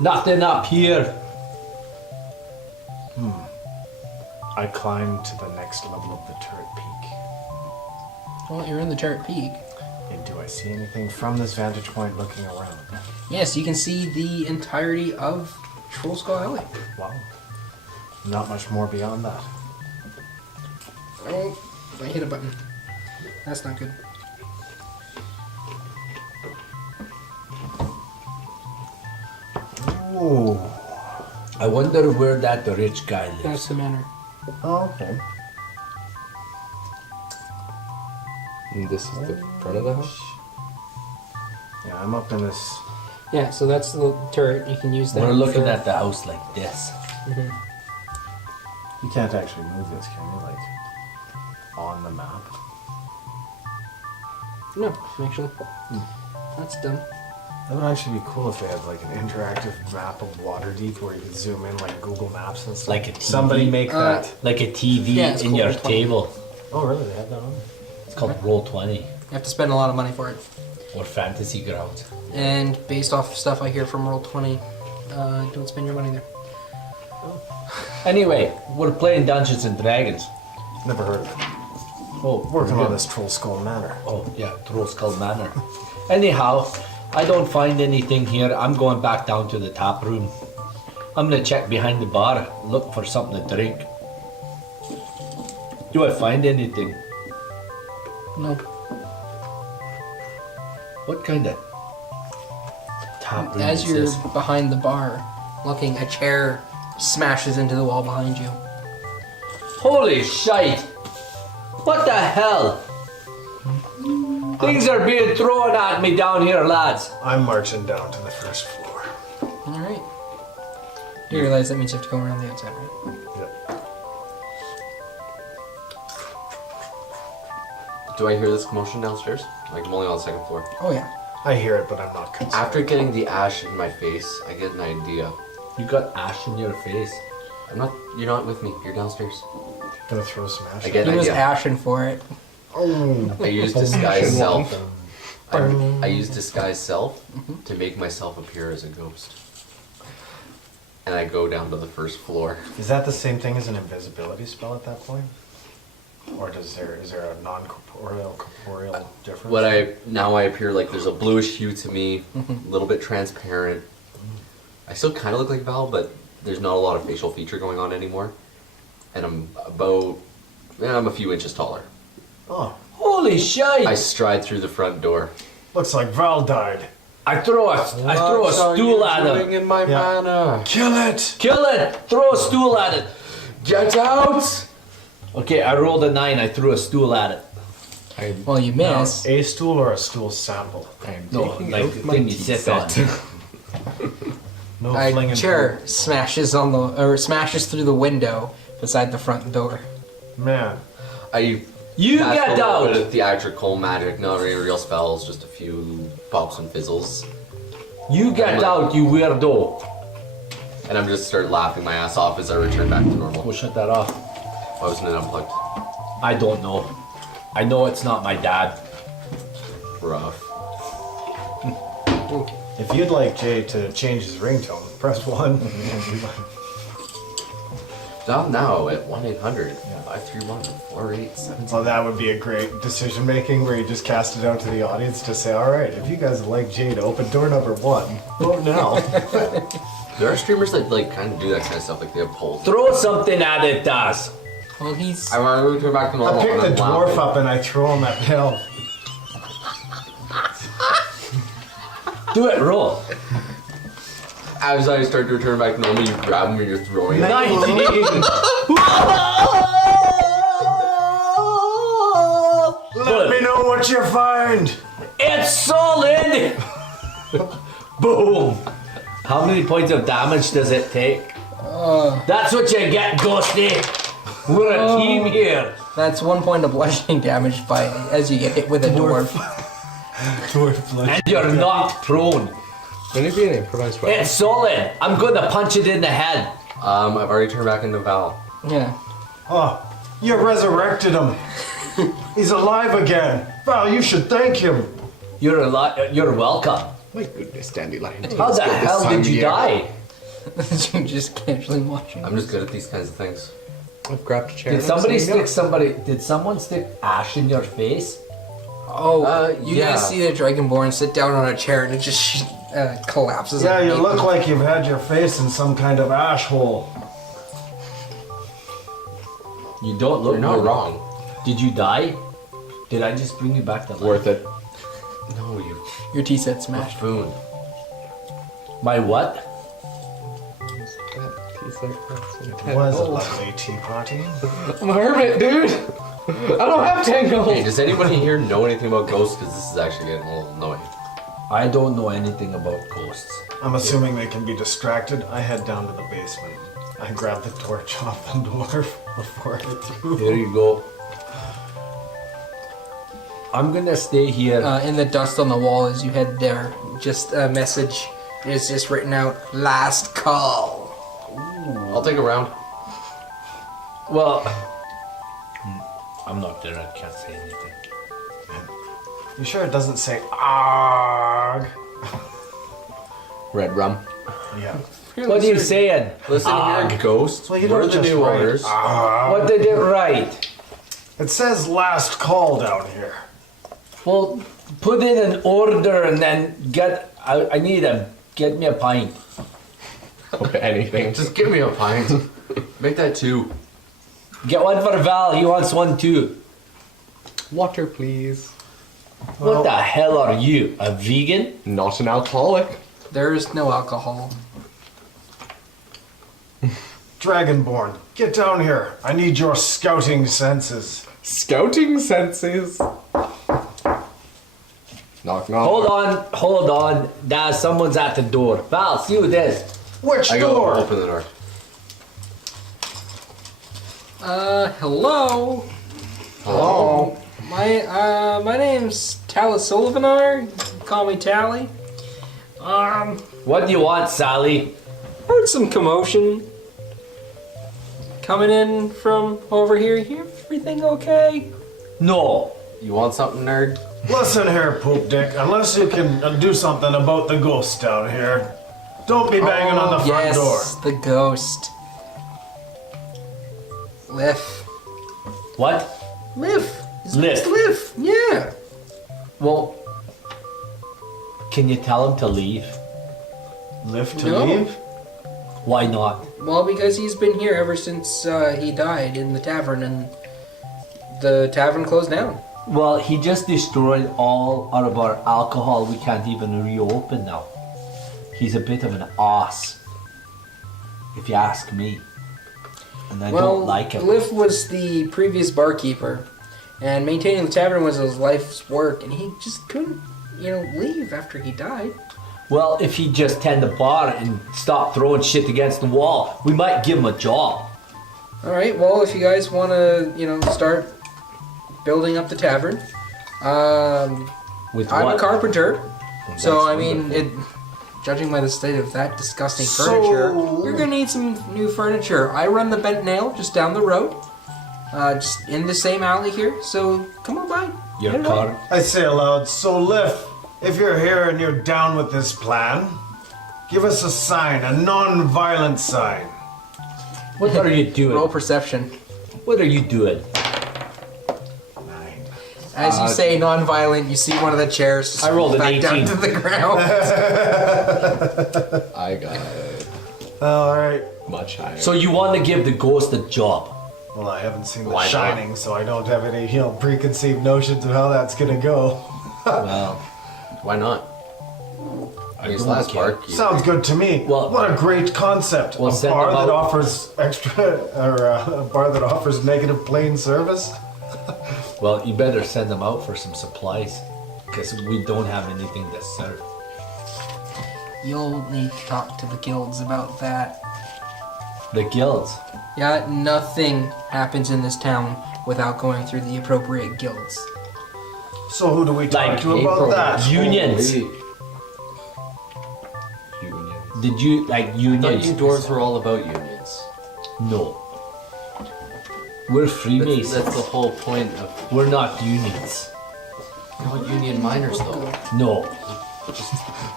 Nothing up here. I climb to the next level of the turret peak. Well, you're in the turret peak. And do I see anything from this vantage point looking around? Yes, you can see the entirety of Troll Skull Alley. Wow. Not much more beyond that. Oh, I hit a button. That's not good. Ooh. I wonder where that rich guy lives. That's the manor. Oh, okay. And this is the front of the house? Yeah, I'm up in this. Yeah, so that's the turret. You can use that. We're looking for- at the house like this. You can't actually move this, can you? Like, on the map. No, actually. That's dumb. That would actually be cool if they had like an interactive map of Waterdeep where you could zoom in like Google Maps and stuff. Like a TV. Somebody make that. Like a TV Yeah, it's in called your Roll20. table. Oh, really? They have that on? It's called Roll20 You have to spend a lot of money for it. or Fantasy Ground. And based off stuff I hear from Roll20, don't spend your money there. Anyway, we're playing Dungeons and Dragons. Never heard of it. Oh, Working on this Troll Skull Manor. Oh, yeah, Troll Skull Manor. Anyhow, I don't find anything here. I'm going back down to the tap room. I'm gonna check behind the bar, look for something to drink. Do I find anything? No. What kind of tap room As is you're this? behind the bar, looking, a chair smashes into the wall behind you. Holy shite! What the hell? Things are being thrown at me down here, lads. I'm marching down to the first floor. Alright. You realize that means you have to go around the outside, right? Yep. Do I hear this commotion downstairs? Like, I'm only on the second floor. Oh, yeah. I hear it, but I'm not concerned. After getting the ash in my face, I get an idea. You got ash in your face. You're not with me. You're downstairs. Gonna throw some ash. I get He an was idea. ashen for it. I use disguise self. I use disguise self to make myself appear as a ghost. And I go down to the first floor. Is that the same thing as an invisibility spell at that point? Or is there a non-corporeal, corporeal difference? Now I appear like there's a bluish hue to me, a little bit transparent. I still kind of look like Val, but there's not a lot of facial feature going on anymore. And I'm a few inches taller. Oh, Holy shite! I stride through the front door. looks like Val died. I throw a stool at him. in my Yeah. mana? Kill it! Kill it! Throw a stool at it. Get out! Okay, I rolled a 9. I threw a stool at it. Well, you miss. A stool or a stool sample? No, like the thing you sit on. No A flinging. chair smashes through the window beside the front door. Man, You cast get a little out! bit of theatrical magic, not any real spells, just a few pops and fizzles. You get out, you weirdo! And I'm just start laughing my ass off as I return back to normal. We'll shut that off. Why wasn't it unplugged? I don't know. I know it's not my dad. Rough. if you'd like Jay to change his ringtone, press 1. Dial now at 1-800-531-4877. Well, that would be a great decision making where you just cast it out to the audience to say, alright, if you guys would like Jay to open door number 1, vote now. There are streamers that kind of do that kind of stuff, like they have polls. Throw something at it, Daz. Well, he's. I want to return back to normal. I pick and the I'm dwarf laughing. up and I throw him that hill. Do it, roll. As I start to return back to normal, you grab him and you're throwing him. 19. Let me know what you find! It's solid! Boom! How many points of damage does it take? That's what you get, Ghosty! We're a team here. That's 1 point of bludgeoning damage as you get hit with a dwarf. Dwarf blood. And you're not prone. Can it be an improvised weapon? It's solid. I'm gonna punch it in the head. I've already turned back into Val. Yeah. Oh, you resurrected him. He's alive again. Val, you should thank him. You're welcome. My goodness, Dandelion. How the hell did you die? You're just casually watching. I'm just good at these kinds of things. I've grabbed a chair. Did somebody stick Did someone stick ash in your face? Oh, you yeah. guys see the Dragonborn sit down on a chair and it just collapses. Yeah, you underneath look him. like you've had your face in some kind of ash hole. You don't look You're not good. wrong. Did you die? Did I just bring you back to life? Worth it. No, you Your tea set smashed. buffoon. My what? It was a lovely tea party. I'm a hermit, dude. I don't have 10 gold. Hey, does anybody here know anything about ghosts? Because this is actually getting a little annoying. I don't know anything about ghosts. I'm assuming they can be distracted. I head down to the basement. I grab the torch off the dwarf before I get through. Here you go. I'm gonna stay here. In the dust on the wall as you head there, just a message is just written out, last call. I'll take a round. Well, I'm not there. I can't say anything. You sure it doesn't say ARG? Red rum. Yeah. What are you saying? Listen here, ghosts. Well, you We're don't the just new write owners. What did it write? It says last call down here. Well, put in an order and then I need get me a pint. Anything. Just give me a pint. Make that 2. Get one for Val. He wants one too. Water, please. What the hell are you? A vegan? Not an alcoholic. There's no alcohol. Dragonborn, get down here. I need your scouting senses. Scouting senses. Knock, knock. Hold on. Someone's at the door. Val, see who it is. Which I go door? open the door. Hello. Hello. My name's Tally Sullivanar. Call me Tally. What do you want, Sally? Heard some commotion coming in from over here. Everything okay? No. You want something, nerd? Listen here, poop dick. Unless you can do something about the ghost down here, don't be banging on the front yes, door. the ghost. Liff. What? Liff. His Liff. name's Liff. Yeah. Well, can you tell him to leave? Lift to No. leave? Why not? Well, because he's been here ever since he died in the tavern, and the tavern closed down. Well, he just destroyed all out of our alcohol. We can't even reopen now. He's a bit of an ass, if you ask me. And I don't like him. Liff was the previous barkeeper, and maintaining the tavern was his life's work, and he just couldn't, leave after he died. Well, if he just tend the bar and stop throwing shit against the wall, we might give him a job. All right. Well, if you guys want to, start building up the tavern, With I'm what? a carpenter, so That's I mean, judging by the state of that disgusting furniture, you're gonna need some new furniture. I run the Bent Nail just down the road, just in the same alley here. So come on by. Your Get it car. on. I say aloud, so Liff, if you're here and you're down with this plan, give us a sign, a non-violent sign. What are you doing? Roll perception. What are you doing? 9. As you say non-violent, you see one of the chairs I rolled an back 18. down to the ground. I got it. Alright. Much higher. So you want to give the ghost a job? Well, I haven't seen The Why not? Shining, so I don't have any preconceived notions of how that's gonna go. Well, Why not? His don't last care. barkeep. Sounds good to me. Well- what a great concept. Well, a send bar them that out. offers a bar that offers negative plane service. well, you better send them out for some supplies, because we don't have anything to serve. You'll need to talk to the guilds about that. The guilds. Yeah, nothing happens in this town without going through the appropriate guilds. So who do we talk Like to about that? unions. Holy- Did you like I thought unions? you dwarves were all about unions. No. We're That's Freemasons. the whole point of We're not unions. you're not union miners, though. No.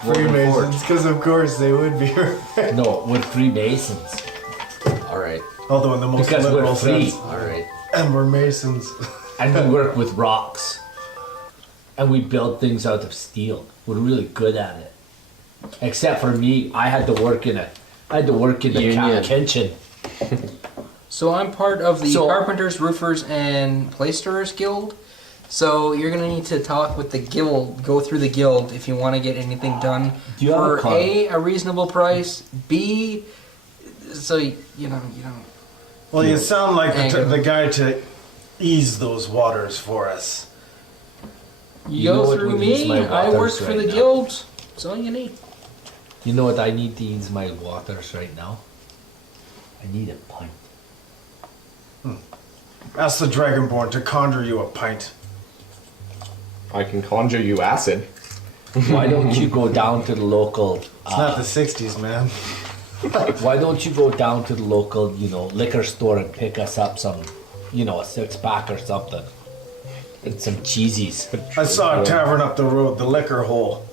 Freemasons, because of course they would be. No, we're Freemasons. All right, Although in the most Because we're literal free. sense. all right. And we're Masons. And we work with rocks. And we build things out of steel. We're really good at it. Except for me, I had to work in the Union. kitchen. So I'm part of the So- Carpenters, Roofers, and Plasterers Guild. So you're gonna need to talk with the guild, go through the guild if you want to get anything done Do you have a for card? A reasonable price, B, so you know. Well, you sound like Anger. the guy to ease those waters for us. You You know go what through would ease me. my I work waters for right the now? guild. That's all you need. You know what I need to ease my waters right now? I need a pint. Ask the Dragonborn to conjure you a pint. I can conjure you acid. Why don't you go down to the local? It's not the 60s, man. Why don't you go down to the local, liquor store and pick us up some, a 6-pack or something, and some cheesies. I saw a tavern up the road, the liquor hole.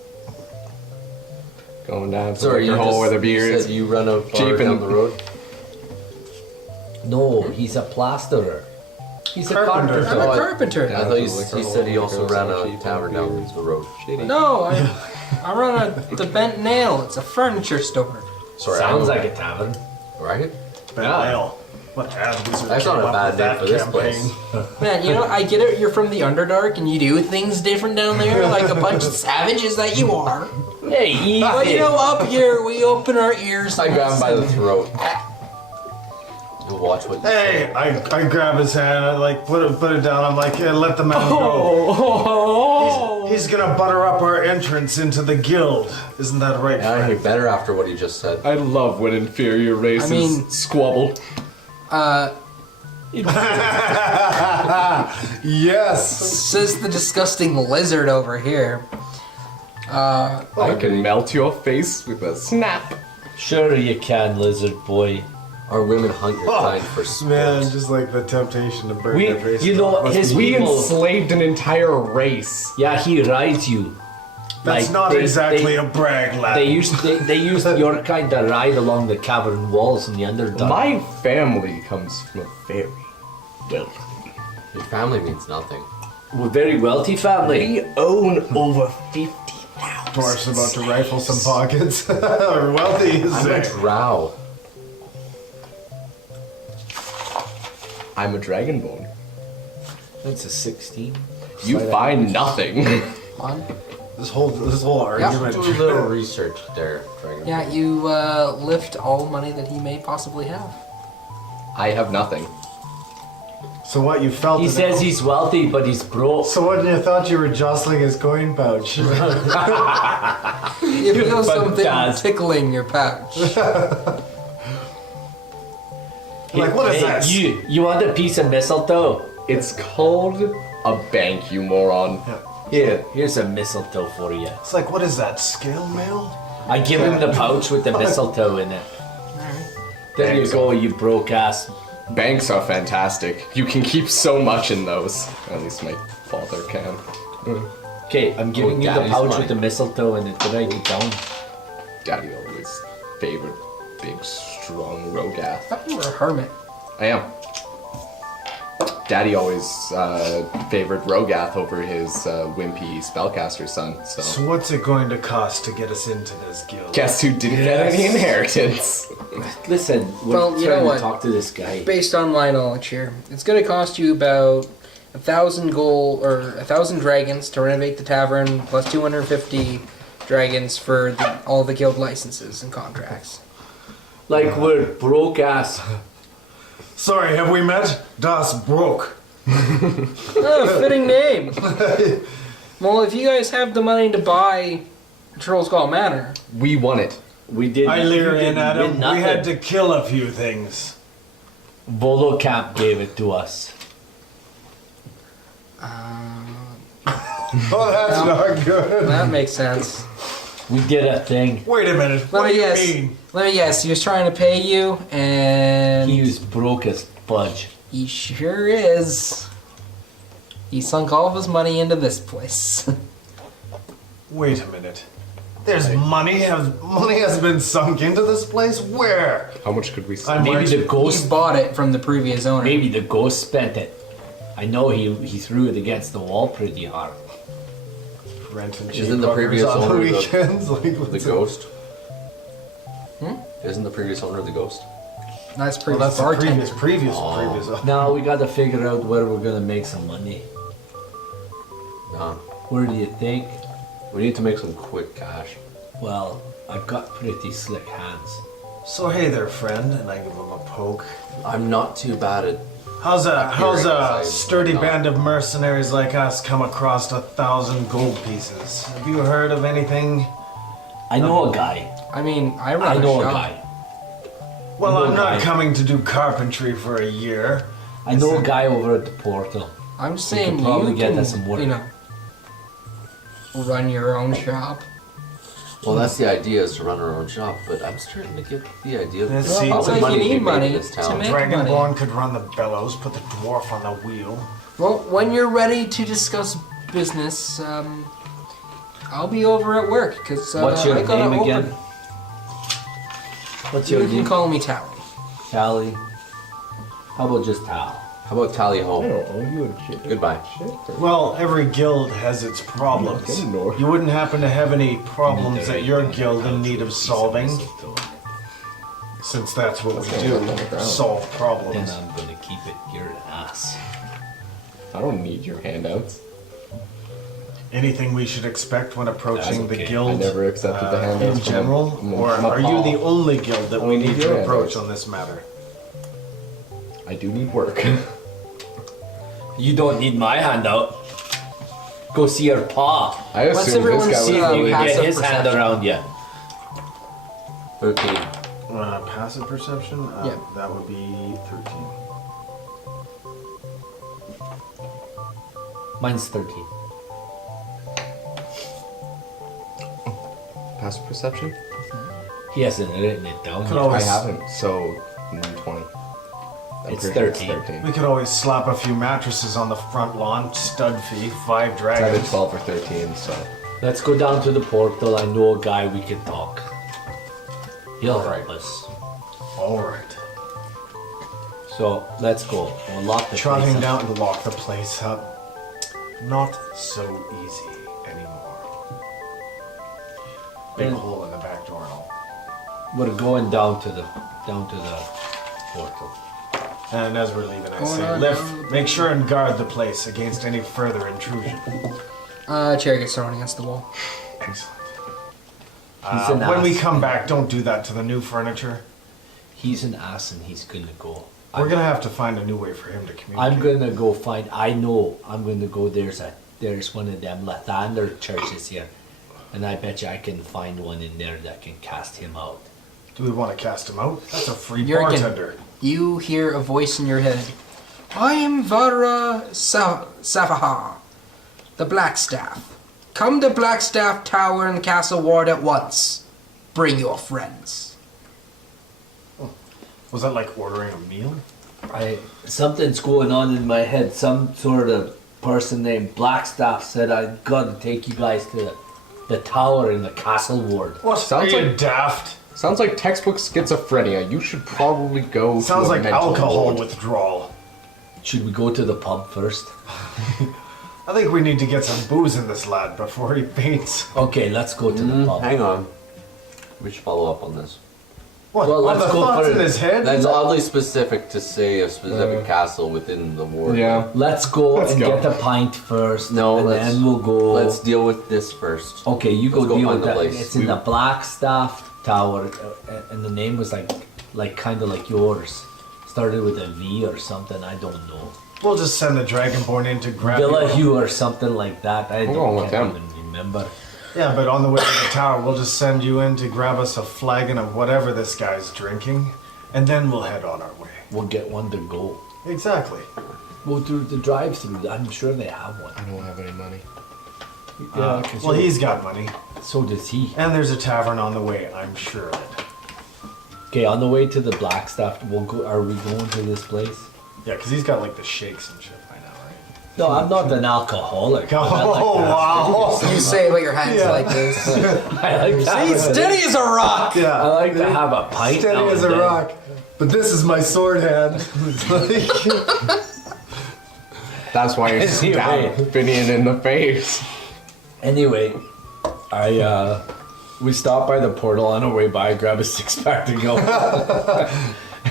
Going down to Sorry, the you hole where the you beer said is. you run a bar cheap down and- the road. No, he's a plasterer. He's a Carpenter. carpenter. I'm a I- carpenter. I thought he said he also ran a tavern down the road. No, I run the Bent Nail. It's a furniture store. Sorry, Sounds I like a tavern. right. Ben Yeah. Nail. What ad wizard That's came not a up bad with name that for this campaign? place. Man, I get it. You're from the Underdark and you do things different down there, like a bunch of savages that you are. Hey, easy. But up here we open our ears. I and grab him by the listen. throat. You'll watch what you Hey, say. I grab his hand, I like put it down. I'm like, hey, let the man go. Oh, He's gonna butter up our entrance into the guild. Isn't that right, Yeah, I friend? hear better after what he just said. I love when inferior races mean- squabble. Yes. says the disgusting lizard over here. I can melt your face with a snap. Sure you can, lizard boy. Our women hunt your kind for sport. Man, just like the temptation to burn We- their face. you know, Must his be- We People- enslaved an entire race. Yeah, he rides you. That's Like, not they- exactly they- a brag, lad. They used your kind to ride along the cavern walls in the Underdark. My family comes from a very wealthy. Your family means nothing. We're a very wealthy family. We own over 50 Dwarf's about to rifle some pockets. Wealthy is I'm a it? drow. I'm a dragonborn. That's a 16. You find nothing. On. This whole Yeah. argument. Do a little research there, Dragon. Yeah, you lift all money that he may possibly have. I have nothing. So what you felt? He in says it- he's wealthy, but he's broke. So what you thought you were jostling his coin pouch? You feel something Dad. tickling your pouch. Like, what is that? You want a piece of mistletoe? It's called a bank, you moron. Here's a mistletoe for you. It's like, what is that? Scale mail? I give him the pouch with the mistletoe in it. There you go, you broke ass. Banks are fantastic. You can keep so much in those. At least my father can. Okay, I'm giving you the Daddy's pouch money. with the mistletoe in it. Did I get down? Daddy always favored big, strong I Rogath. thought you were a hermit. I am. Daddy always favored Rogath over his wimpy spellcaster son. So So what's it going to cost to get us into this guild? guess who didn't get any inheritance? Listen, we're Well, you know trying what? to talk to this guy. Based on line knowledge here, it's going to cost you about 1,000 gold or 1,000 dragons to renovate the tavern, plus 250 dragons for all the guild licenses and contracts. Like we're broke ass. Sorry, have we met? Das broke. Oh, fitting name. Well, if you guys have the money to buy Trollskull Manor, We won it. We did. I leer you in didn't at win him. We nothing. had to kill a few things. Volo Camp gave it to us. Oh, that's not good. That makes sense. We did a thing. Wait a minute. What do you mean? Let me guess. He was trying to pay you, and He was broke as fudge. he sure is. He sunk all of his money into this place. Wait a minute. There's money. Money has been sunk into this place. Where? How much could we I'm sell? Maybe rich. the He ghost. bought it from the previous owner. Maybe the ghost spent it. I know he threw it against the wall pretty hard. Rent and Isn't the cheeseburgers previous on the owner the- weekends? Like, The what's ghost? Isn't the previous owner the ghost? Nice Well, previous that's the bartender. previous. Now we got to figure out where we're gonna make some money. No. Where do you think? We need to make some quick cash. Well, I've got pretty slick hands. So hey there, friend, and I give him a poke. I'm not too bad at. How's Hearing a as sturdy I'm not. band of mercenaries like us come across 1,000 gold pieces? Have you heard of anything? I know a guy. I mean, I I run know a a shop. guy. Well, know I'm a not guy. coming to do carpentry for a year. I know a guy over at the portal. I'm just saying could probably you get can, us some work. you know, run your own shop. Well, that's the idea, is to run our own shop, but I'm starting to get the idea that Let's there's see. probably It's like you money to be need made money in this to town. make- Dragonborn could run the bellows, put the dwarf on the wheel. Well, when you're ready to discuss business, I'll be over at work because What's your I gotta name open. again? What's You your can name? call me Tally. Tally. How about just Tal? How about tally I ho? don't owe you a shit. Goodbye. Well, every guild has its problems. Not getting nowhere. You wouldn't happen to have any problems at your guild in need of solving? Since that's what we That's do, not on the ground. solve Then problems. I'm gonna keep it your ass. I don't need your handouts. Anything we should expect when approaching That's okay. the guild I never accepted the handouts in from general? from Or from a are you paw. the only guild that we Only need your to approach handouts. on this matter? I do need work. You don't need my handout. Go see your pa. I What's assume this everyone's, guy was See if uh, you can passive get his hand perception? around you. 13. Passive perception? Yeah. That would be 13. Mine's 13. passive perception. He hasn't written it down Could yet. always- I haven't, so 20. I'm It's pretty sure 13. We could always slap a few mattresses on the front lawn, stud fee, 5 It's either dragons. 12 or 13, so. Let's go down to the portal. I know a guy we can talk. He'll help us. Alright. So let's go. We'll lock the Trotting place up. down to lock the place up. Not so easy anymore. Big Then- hole in the back door and all. We're going down to the portal. And as we're leaving, I Going say, on Lift, down the- make sure and guard the place against any further intrusion. Chair gets thrown against the wall. Excellent. He's an When we ass. come back, don't do that to the new furniture. He's an ass and he's gonna go. We're gonna have to find a new way for him to communicate. I'm gonna go find. I know. I'm gonna go. There's one of them Lathander churches here, and I bet you I can find one in there that can cast him out. Do we want to cast him out? That's a free Jurgen. bartender. You hear a voice in your head. I am Vara Savaha, the Blackstaff. Come to Blackstaff Tower and Castle Ward at once. Bring your friends. Was that like ordering a meal? Something's going on in my head. Some sort of person named Blackstaff said I gotta take you guys to the tower in the castle ward. What? Sounds Are you like- daft? Sounds like textbook schizophrenia. You should probably go Sounds to a like mental alcohol ward. withdrawal. Should we go to the pub first? I think we need to get some booze in this lad before he faints. Okay, let's go to the pub. Hang on. We should follow up on this. What? Well, What, let's the go thoughts for in it. his head? That's oddly specific to say a specific castle within the ward. Yeah. Let's go Let's and go. get a pint first. No, and let's- then we'll go. Let's deal with this first. Okay, you go Let's go deal find with the that. place. It's in the Blackstaff Tower, and the name was like kind of like yours. Started with a V or something. I don't know. We'll just send the Dragonborn in to grab Villa you. Hugh or something like that. I We're don't going with can't them. even remember. Yeah, but on the way to the tower, we'll just send you in to grab us a flagon of whatever this guy's drinking. And then we'll head on our way. We'll get one to go. Exactly. We'll do the drive-through. I'm sure they have one. I don't have any money. Yeah, 'cause Well, he's got money. so does he. And there's a tavern on the way, I'm sure of it. Okay, on the way to the black stuff, we'll go. Are we going to this place? Yeah, because he's got like the shakes and shit by now, right? No, I'm not an alcoholic. but I like Oh, to have- wow. You say it with your hands Yeah. like this. I like to have He's a- steady as a rock. Yeah. I like to have a pint. Steady now as and a then. rock. But this is my sword hand. That's why you Anyway. stabbed Finian in the face. Anyway, we stopped by the portal on our way by, grab a 6-pack to go.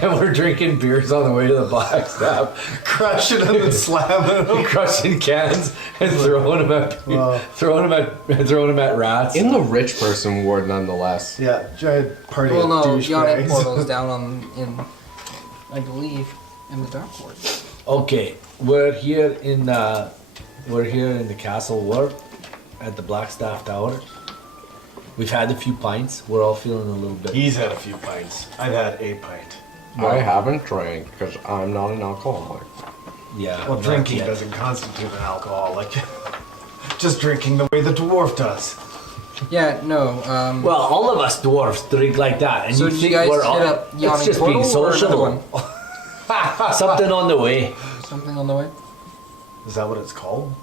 And we're drinking beers on the way to the black staff, Crushing him and slamming him. crushing cans and throwing them at rats. In the rich person ward, nonetheless. Yeah, giant party Well, no, of Yawning douchebags. Portal's down I believe, in the Dark Ward. Okay, we're here in the castle ward at the Blackstaff Tower. We've had a few pints. We're all feeling a little bit. He's had a few pints. I've had a pint. I haven't drank because I'm not an alcoholic. Yeah. Well, not drinking yet. doesn't constitute an alcoholic. Just drinking the way the dwarf does. Yeah, no. Well, all of us dwarves drink like that, and So you did you think guys we're hit all. up It's Yawning just being Portal or another sociable. one? Something on the way. Something on the way? Is that what it's called?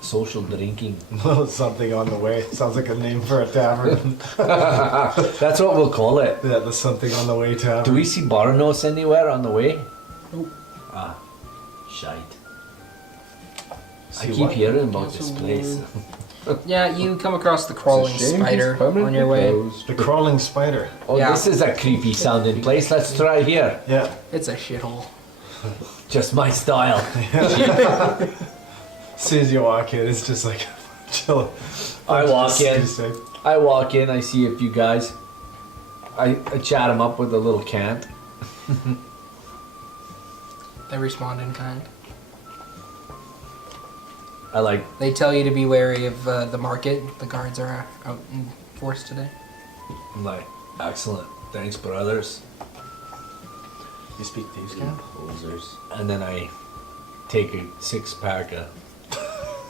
Social drinking. No, something on the way. Sounds like a name for a tavern. That's what we'll call it. Yeah, the something on the way tavern. Do we see Barnos anywhere on the way? Nope. Ah, shite. I See keep what? hearing about this Castle place. Yeah, you come across the crawling spider on your way. The crawling spider. Oh, Yeah. this is a creepy sounding place. Let's try here. Yeah. It's a shithole. Just my style. As soon as you walk in, it's just like chill. I walk in. Disgusting. I walk in. I see a few guys. I chat them up with a little cant. They respond in kind. I like. They tell you to be wary of the market. The guards are out in force today. I'm like, excellent. Thanks, brothers. You speak thieves' camp? Posers. And then I take a 6-pack of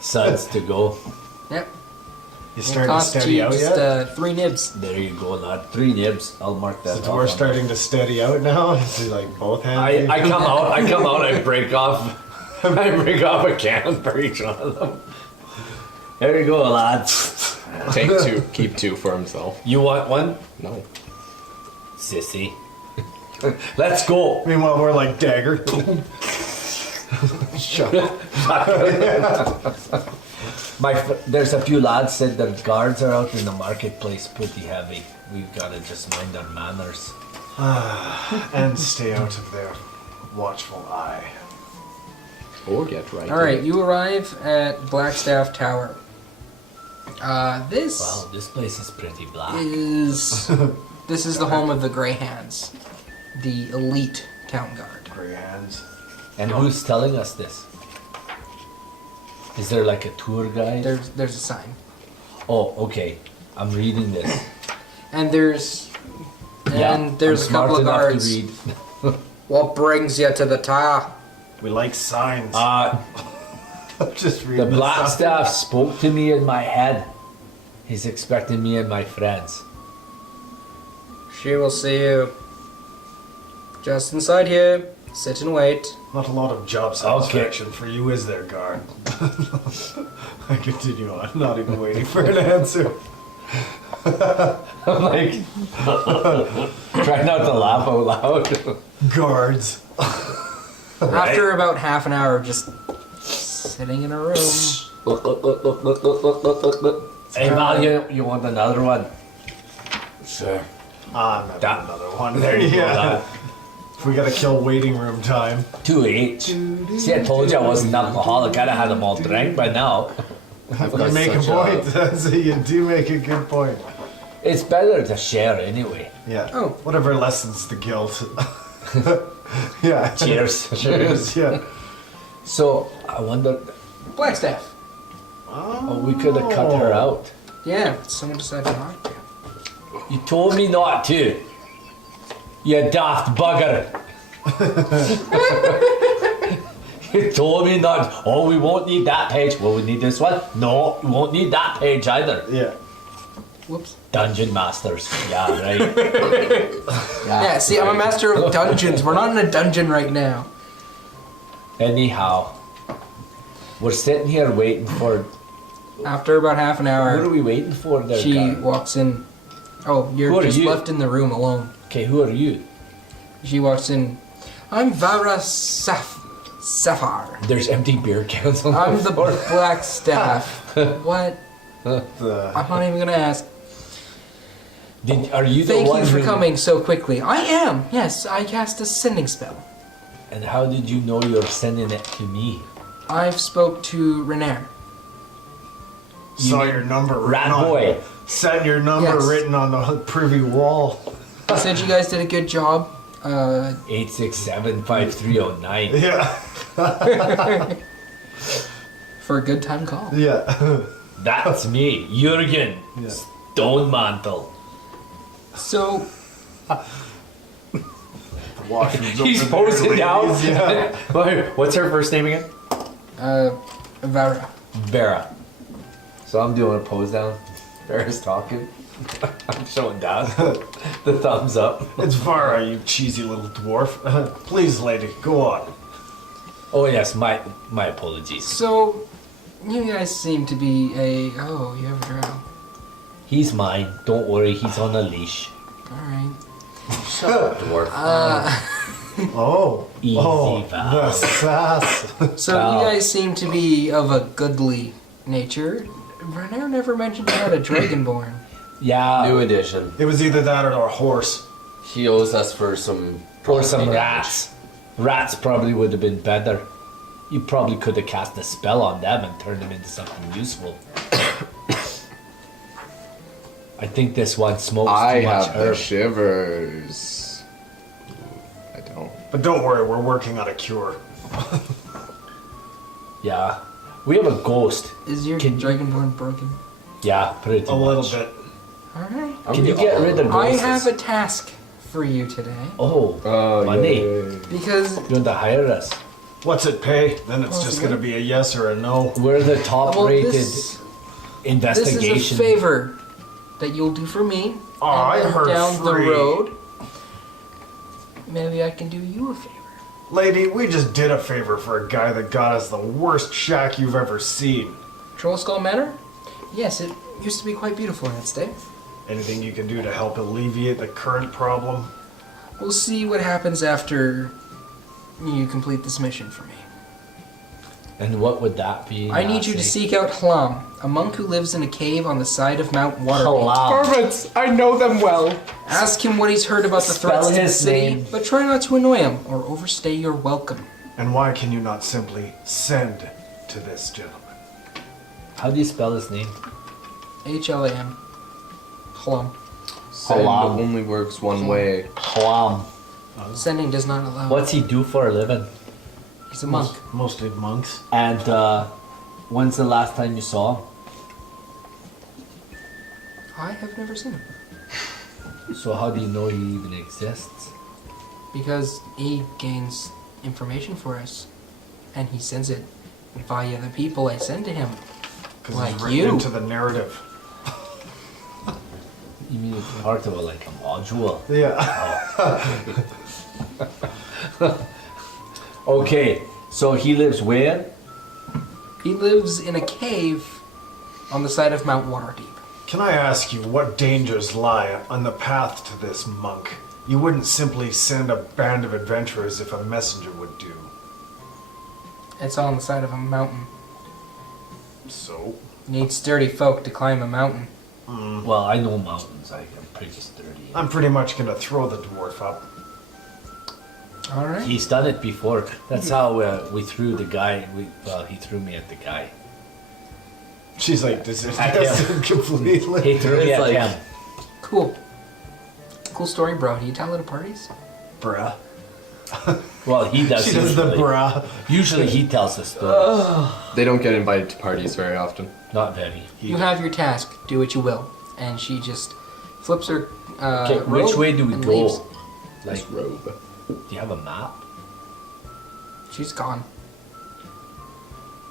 suds to go. Yep. You It starting to costs steady you out just yet? 3 nibs. There you go, lad. 3 nibs. I'll mark that. Is the off dwarf on starting to steady out now? Is he like both hands? I come out. I break off. I break off a can for each one of them. There you go, lads. Take 2. Keep 2 for himself. You want one, No. sissy? Let's go. Meanwhile, we're like dagger. Shut up. There's a few lads said the guards are out in the marketplace pretty heavy. We've got to just mind our manners. And stay out of their watchful eye. Or get right. Alright, you arrive at Blackstaff Tower. This Wow, this place is pretty black. is this is the home of the Grey Hands, the elite town guard. Gray hands. And who's telling us this? Is there like a tour guide? There's a sign, Oh, okay. I'm reading this. and there's I'm a couple smart of enough guards. to read. What brings you to the tower? We like signs. Just The reading black stuff. staff spoke to me in my head. He's expecting me and my friends. She will see you. Just inside here. Sit and wait. Not a lot of job satisfaction for you, is there, guard? I continue on, not even waiting for an answer. I'm like, try not to laugh out loud. Guards. After about half an hour of just sitting in a room. Hey, Val, you want another one? Sure. I'm having That- another one. There you go, lad. If we gotta kill waiting room time. 2 each. See, I told you I wasn't alcoholic. I'd have had them all drank by now. You make a point. So you do make a good point. It's better to share anyway. Yeah. Oh. Whatever lessens the guilt. Yeah. Cheers. Cheers. Yeah. So, I wonder, Blackstaff. oh, we could have cut her out. Yeah, someone decided not to. You told me not to. You daft bugger. You told me not. Oh, we won't need that page. Well, we need this one. No, we won't need that page either. Yeah. Whoops. Dungeon masters. Yeah, right. Yeah, see, I'm a master of dungeons. We're not in a dungeon right now. Anyhow, we're sitting here waiting for. After about half an What are hour, we waiting for there, she guy? walks in. Oh, Who you're are just you? left in the room alone. Okay, who are you? She walks in. I'm Vara Sapphire. There's empty beer cans on I'm the the floor. Black Staff. What? The I'm not even gonna ask. Are you the Thank one you for who- coming so quickly. I am. Yes, I cast a sending spell. And how did you know you're sending it to me? I've spoke to Renair. saw your number Rat written on. boy. Said your number Yes. written on the privy wall. He said you guys did a good job. 8675309. Yeah. For a good time call. Yeah. That's me, Jurgen Yeah. Stonemantle. So, Washrooms He's over there, posing down. ladies, Yeah. What's her first name again? Vara. Vera. So I'm doing a pose down. Vera's talking. I'm showing down. The thumbs up. It's Vara, you cheesy little dwarf. Please, lady, go on. Oh yes, my apologies. So, you guys seem to be a. Oh, you have a drow. He's mine. Don't worry, he's on a leash. Alright. Dwarf. Oh. Easy, oh, Val. the sass. So, Wow. you guys seem to be of a goodly nature. Renair never mentioned you had a dragonborn. Yeah. New edition. It was either that or a horse. He owes us for some. Or some property rats. Rats probably would have been better. You probably could have cast a spell on them and turned them into something useful. I think this one smokes I too much have the herb. shivers. I don't. But don't worry, we're working on a cure. Yeah. We have a ghost. Is your Can- dragonborn broken? Yeah, pretty A little much. bit. Alright. I'm Can you gonna get all rid of over. I ghosts? have a task for you today. Oh, Oh, money. yay. Because, You want to hire us? What's it pay? Then it's Oh, just what? gonna be a yes or a no. We're the top well, rated this is investigation. a favor that you'll do for me. Oh, I and then heard down the free. road, maybe I can do you a favor. Lady, we just did a favor for a guy that got us the worst shack you've ever seen. Troll Skull Manor? Yes, it used to be quite beautiful in its day. Anything you can do to help alleviate the current problem? We'll see what happens after you complete this mission for me. And what would that be? I need you to Lassie? seek out Hlam, a monk who lives in a cave on the side of Mount Watergate. Halal. Servants, I know them well. Ask him what he's heard about the Spell threats to the his city, name. but try not to annoy him or overstay your welcome. And why can you not simply send to this gentleman? How do you spell his name? HLAM. Hlam. Send Halal. only works one way. Hlam. Sending does not allow. What's he do for a living? He's a monk. Mostly monks. And when's the last time you saw him? I have never seen him. So how do you know he even exists? Because he gains information for us. And he sends it via the people I send to him. Because Like it's written you. into the narrative. You mean it's part of like a module? Yeah. Okay, so he lives where? He lives in a cave on the side of Mount Waterdeep. Can I ask you what dangers lie on the path to this monk? You wouldn't simply send a band of adventurers if a messenger would do. It's on the side of a mountain. So? You need sturdy folk to climb a mountain. Well, I know mountains. I'm pretty sturdy. I'm pretty much gonna throw the dwarf up. Alright. He's done it before. That's how we threw the guy. He threw me at the guy. She's like At disinterested completely. He threw me It's at like- him. Cool. Cool story, bro. Do you tell it at parties? Bruh. Well, he does. She does the usually. bruh. Usually he tells the story. They don't get invited to parties very often. Not very. You have your task. Do what you will. And she just flips her Okay, robe which way do we and go? leaves. Like, This robe. do you have a map? She's gone.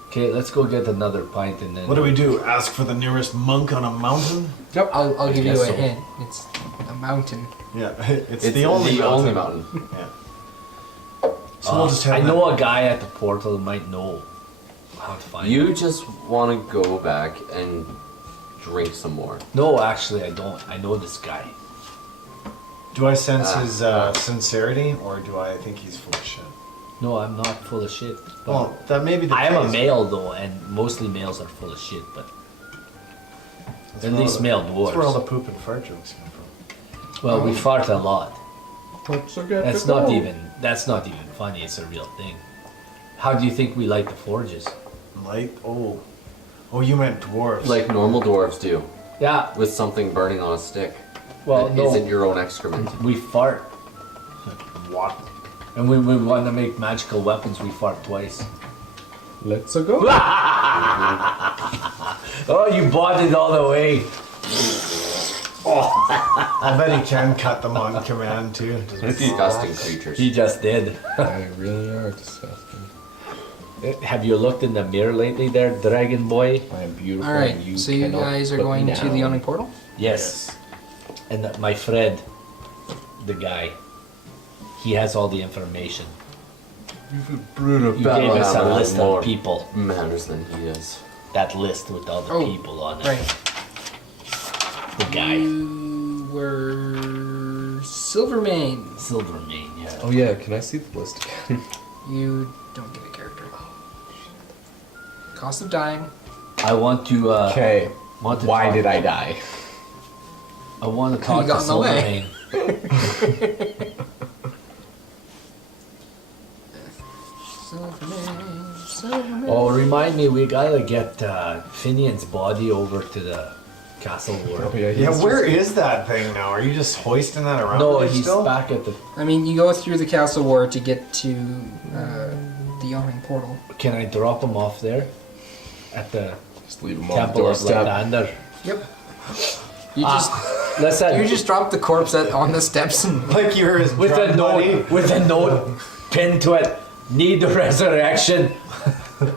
Okay, let's go get another pint and then. What do we do? Ask for the nearest monk on a mountain? Yep. I'll give you guess a so. hint. It's a mountain. Yeah, it's It's the only mountain. mountain. Yeah. So we'll just have I that- know a guy at the portal who might know how to find You it. just want to go back and drink some more. No, actually, I don't. I know this guy. Do I sense his sincerity, or do I think he's full of shit? No, I'm not full of shit. But Well, that may be the I am a case. male though, and mostly males are full of shit. But That's at where all least the- male That's where all the dwarves. poop and fart jokes come from. Well, we fart a lot. Let's get That's to not go. even. That's not even funny. It's a real thing. How do you think we light the forges? Light? Oh, you meant dwarves. Like normal dwarves do, Yeah. with something burning on a stick. Well, that no. isn't your own excrement. We fart, what? and when we want to make magical weapons, we fart twice. Let's go. Oh, you bought it all the way. I bet he can cut them on command too. Disgusting creatures. He just did. They really are disgusting. Have you looked in the mirror lately, there, Dragon Boy? I am beautiful. All right. and So you cannot guys are put going me to the down. yawning portal. Yes. And my friend, the guy, he has all the information. Brutal You gave us a list of people. manners than he is. That list with all the Oh, people on it. Right. The guy, You were Silvermane. Silvermane. Yeah. Oh yeah, can I see the list again? You don't get a character. Cost of dying. I want to. Okay. Want to Why talk- did I die? I want to talk got to in the way. Silvermane. Silvermane. Oh, remind me, we gotta get Finian's body over to the castle ward. Oh yeah, Yeah, he's where is that thing now? Are you just hoisting that around? No, there he's still? back at the. I mean, you go through the castle ward to get to the yawning portal. Can I drop him off there? At the just leave him on the Temple of doorstep. Lathander. Yep. You just Let's you just drop the corpse on the steps and Like you're his with a drunk buddy. note with a note pinned to it. Need the resurrection.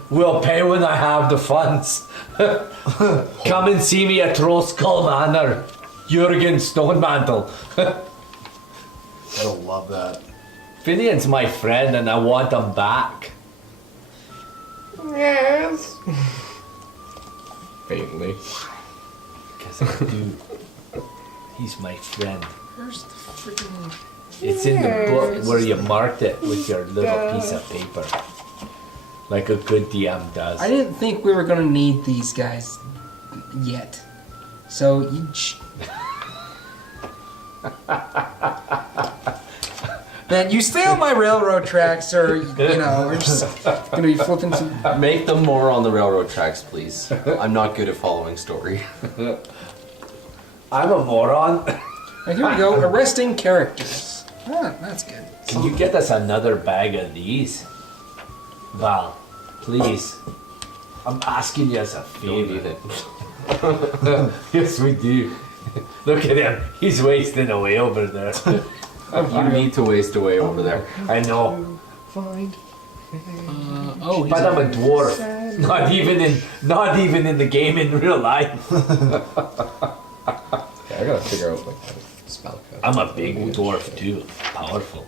Will pay when I have the funds. Come and see me at Trollskull Manor. Jurgen Stonemantle. They'll love that. Finian's my friend and I want him back. Yes. Faintly. Because I do. He's my friend. where's the freaking? It's in the book where you marked it with your little piece of paper. Like a good DM does. I didn't think we were gonna need these guys yet. So you. Man, you stay on my railroad tracks, or we're just gonna be flipping some. Make them more on the railroad tracks, please. I'm not good at following story. I'm a moron. Right, here we go. Arresting characters. Ah, that's good. Can you get us another bag of these? Val, please. I'm asking you as a Don't need favor. it. Yes, we do. Look at him. He's wasting away over there. You need to waste away over there. I know. Find. Oh, he's But I'm a dwarf. Not even in the game in real life. Yeah, I gotta figure out like how to spell cast. I'm a big dwarf too. Powerful.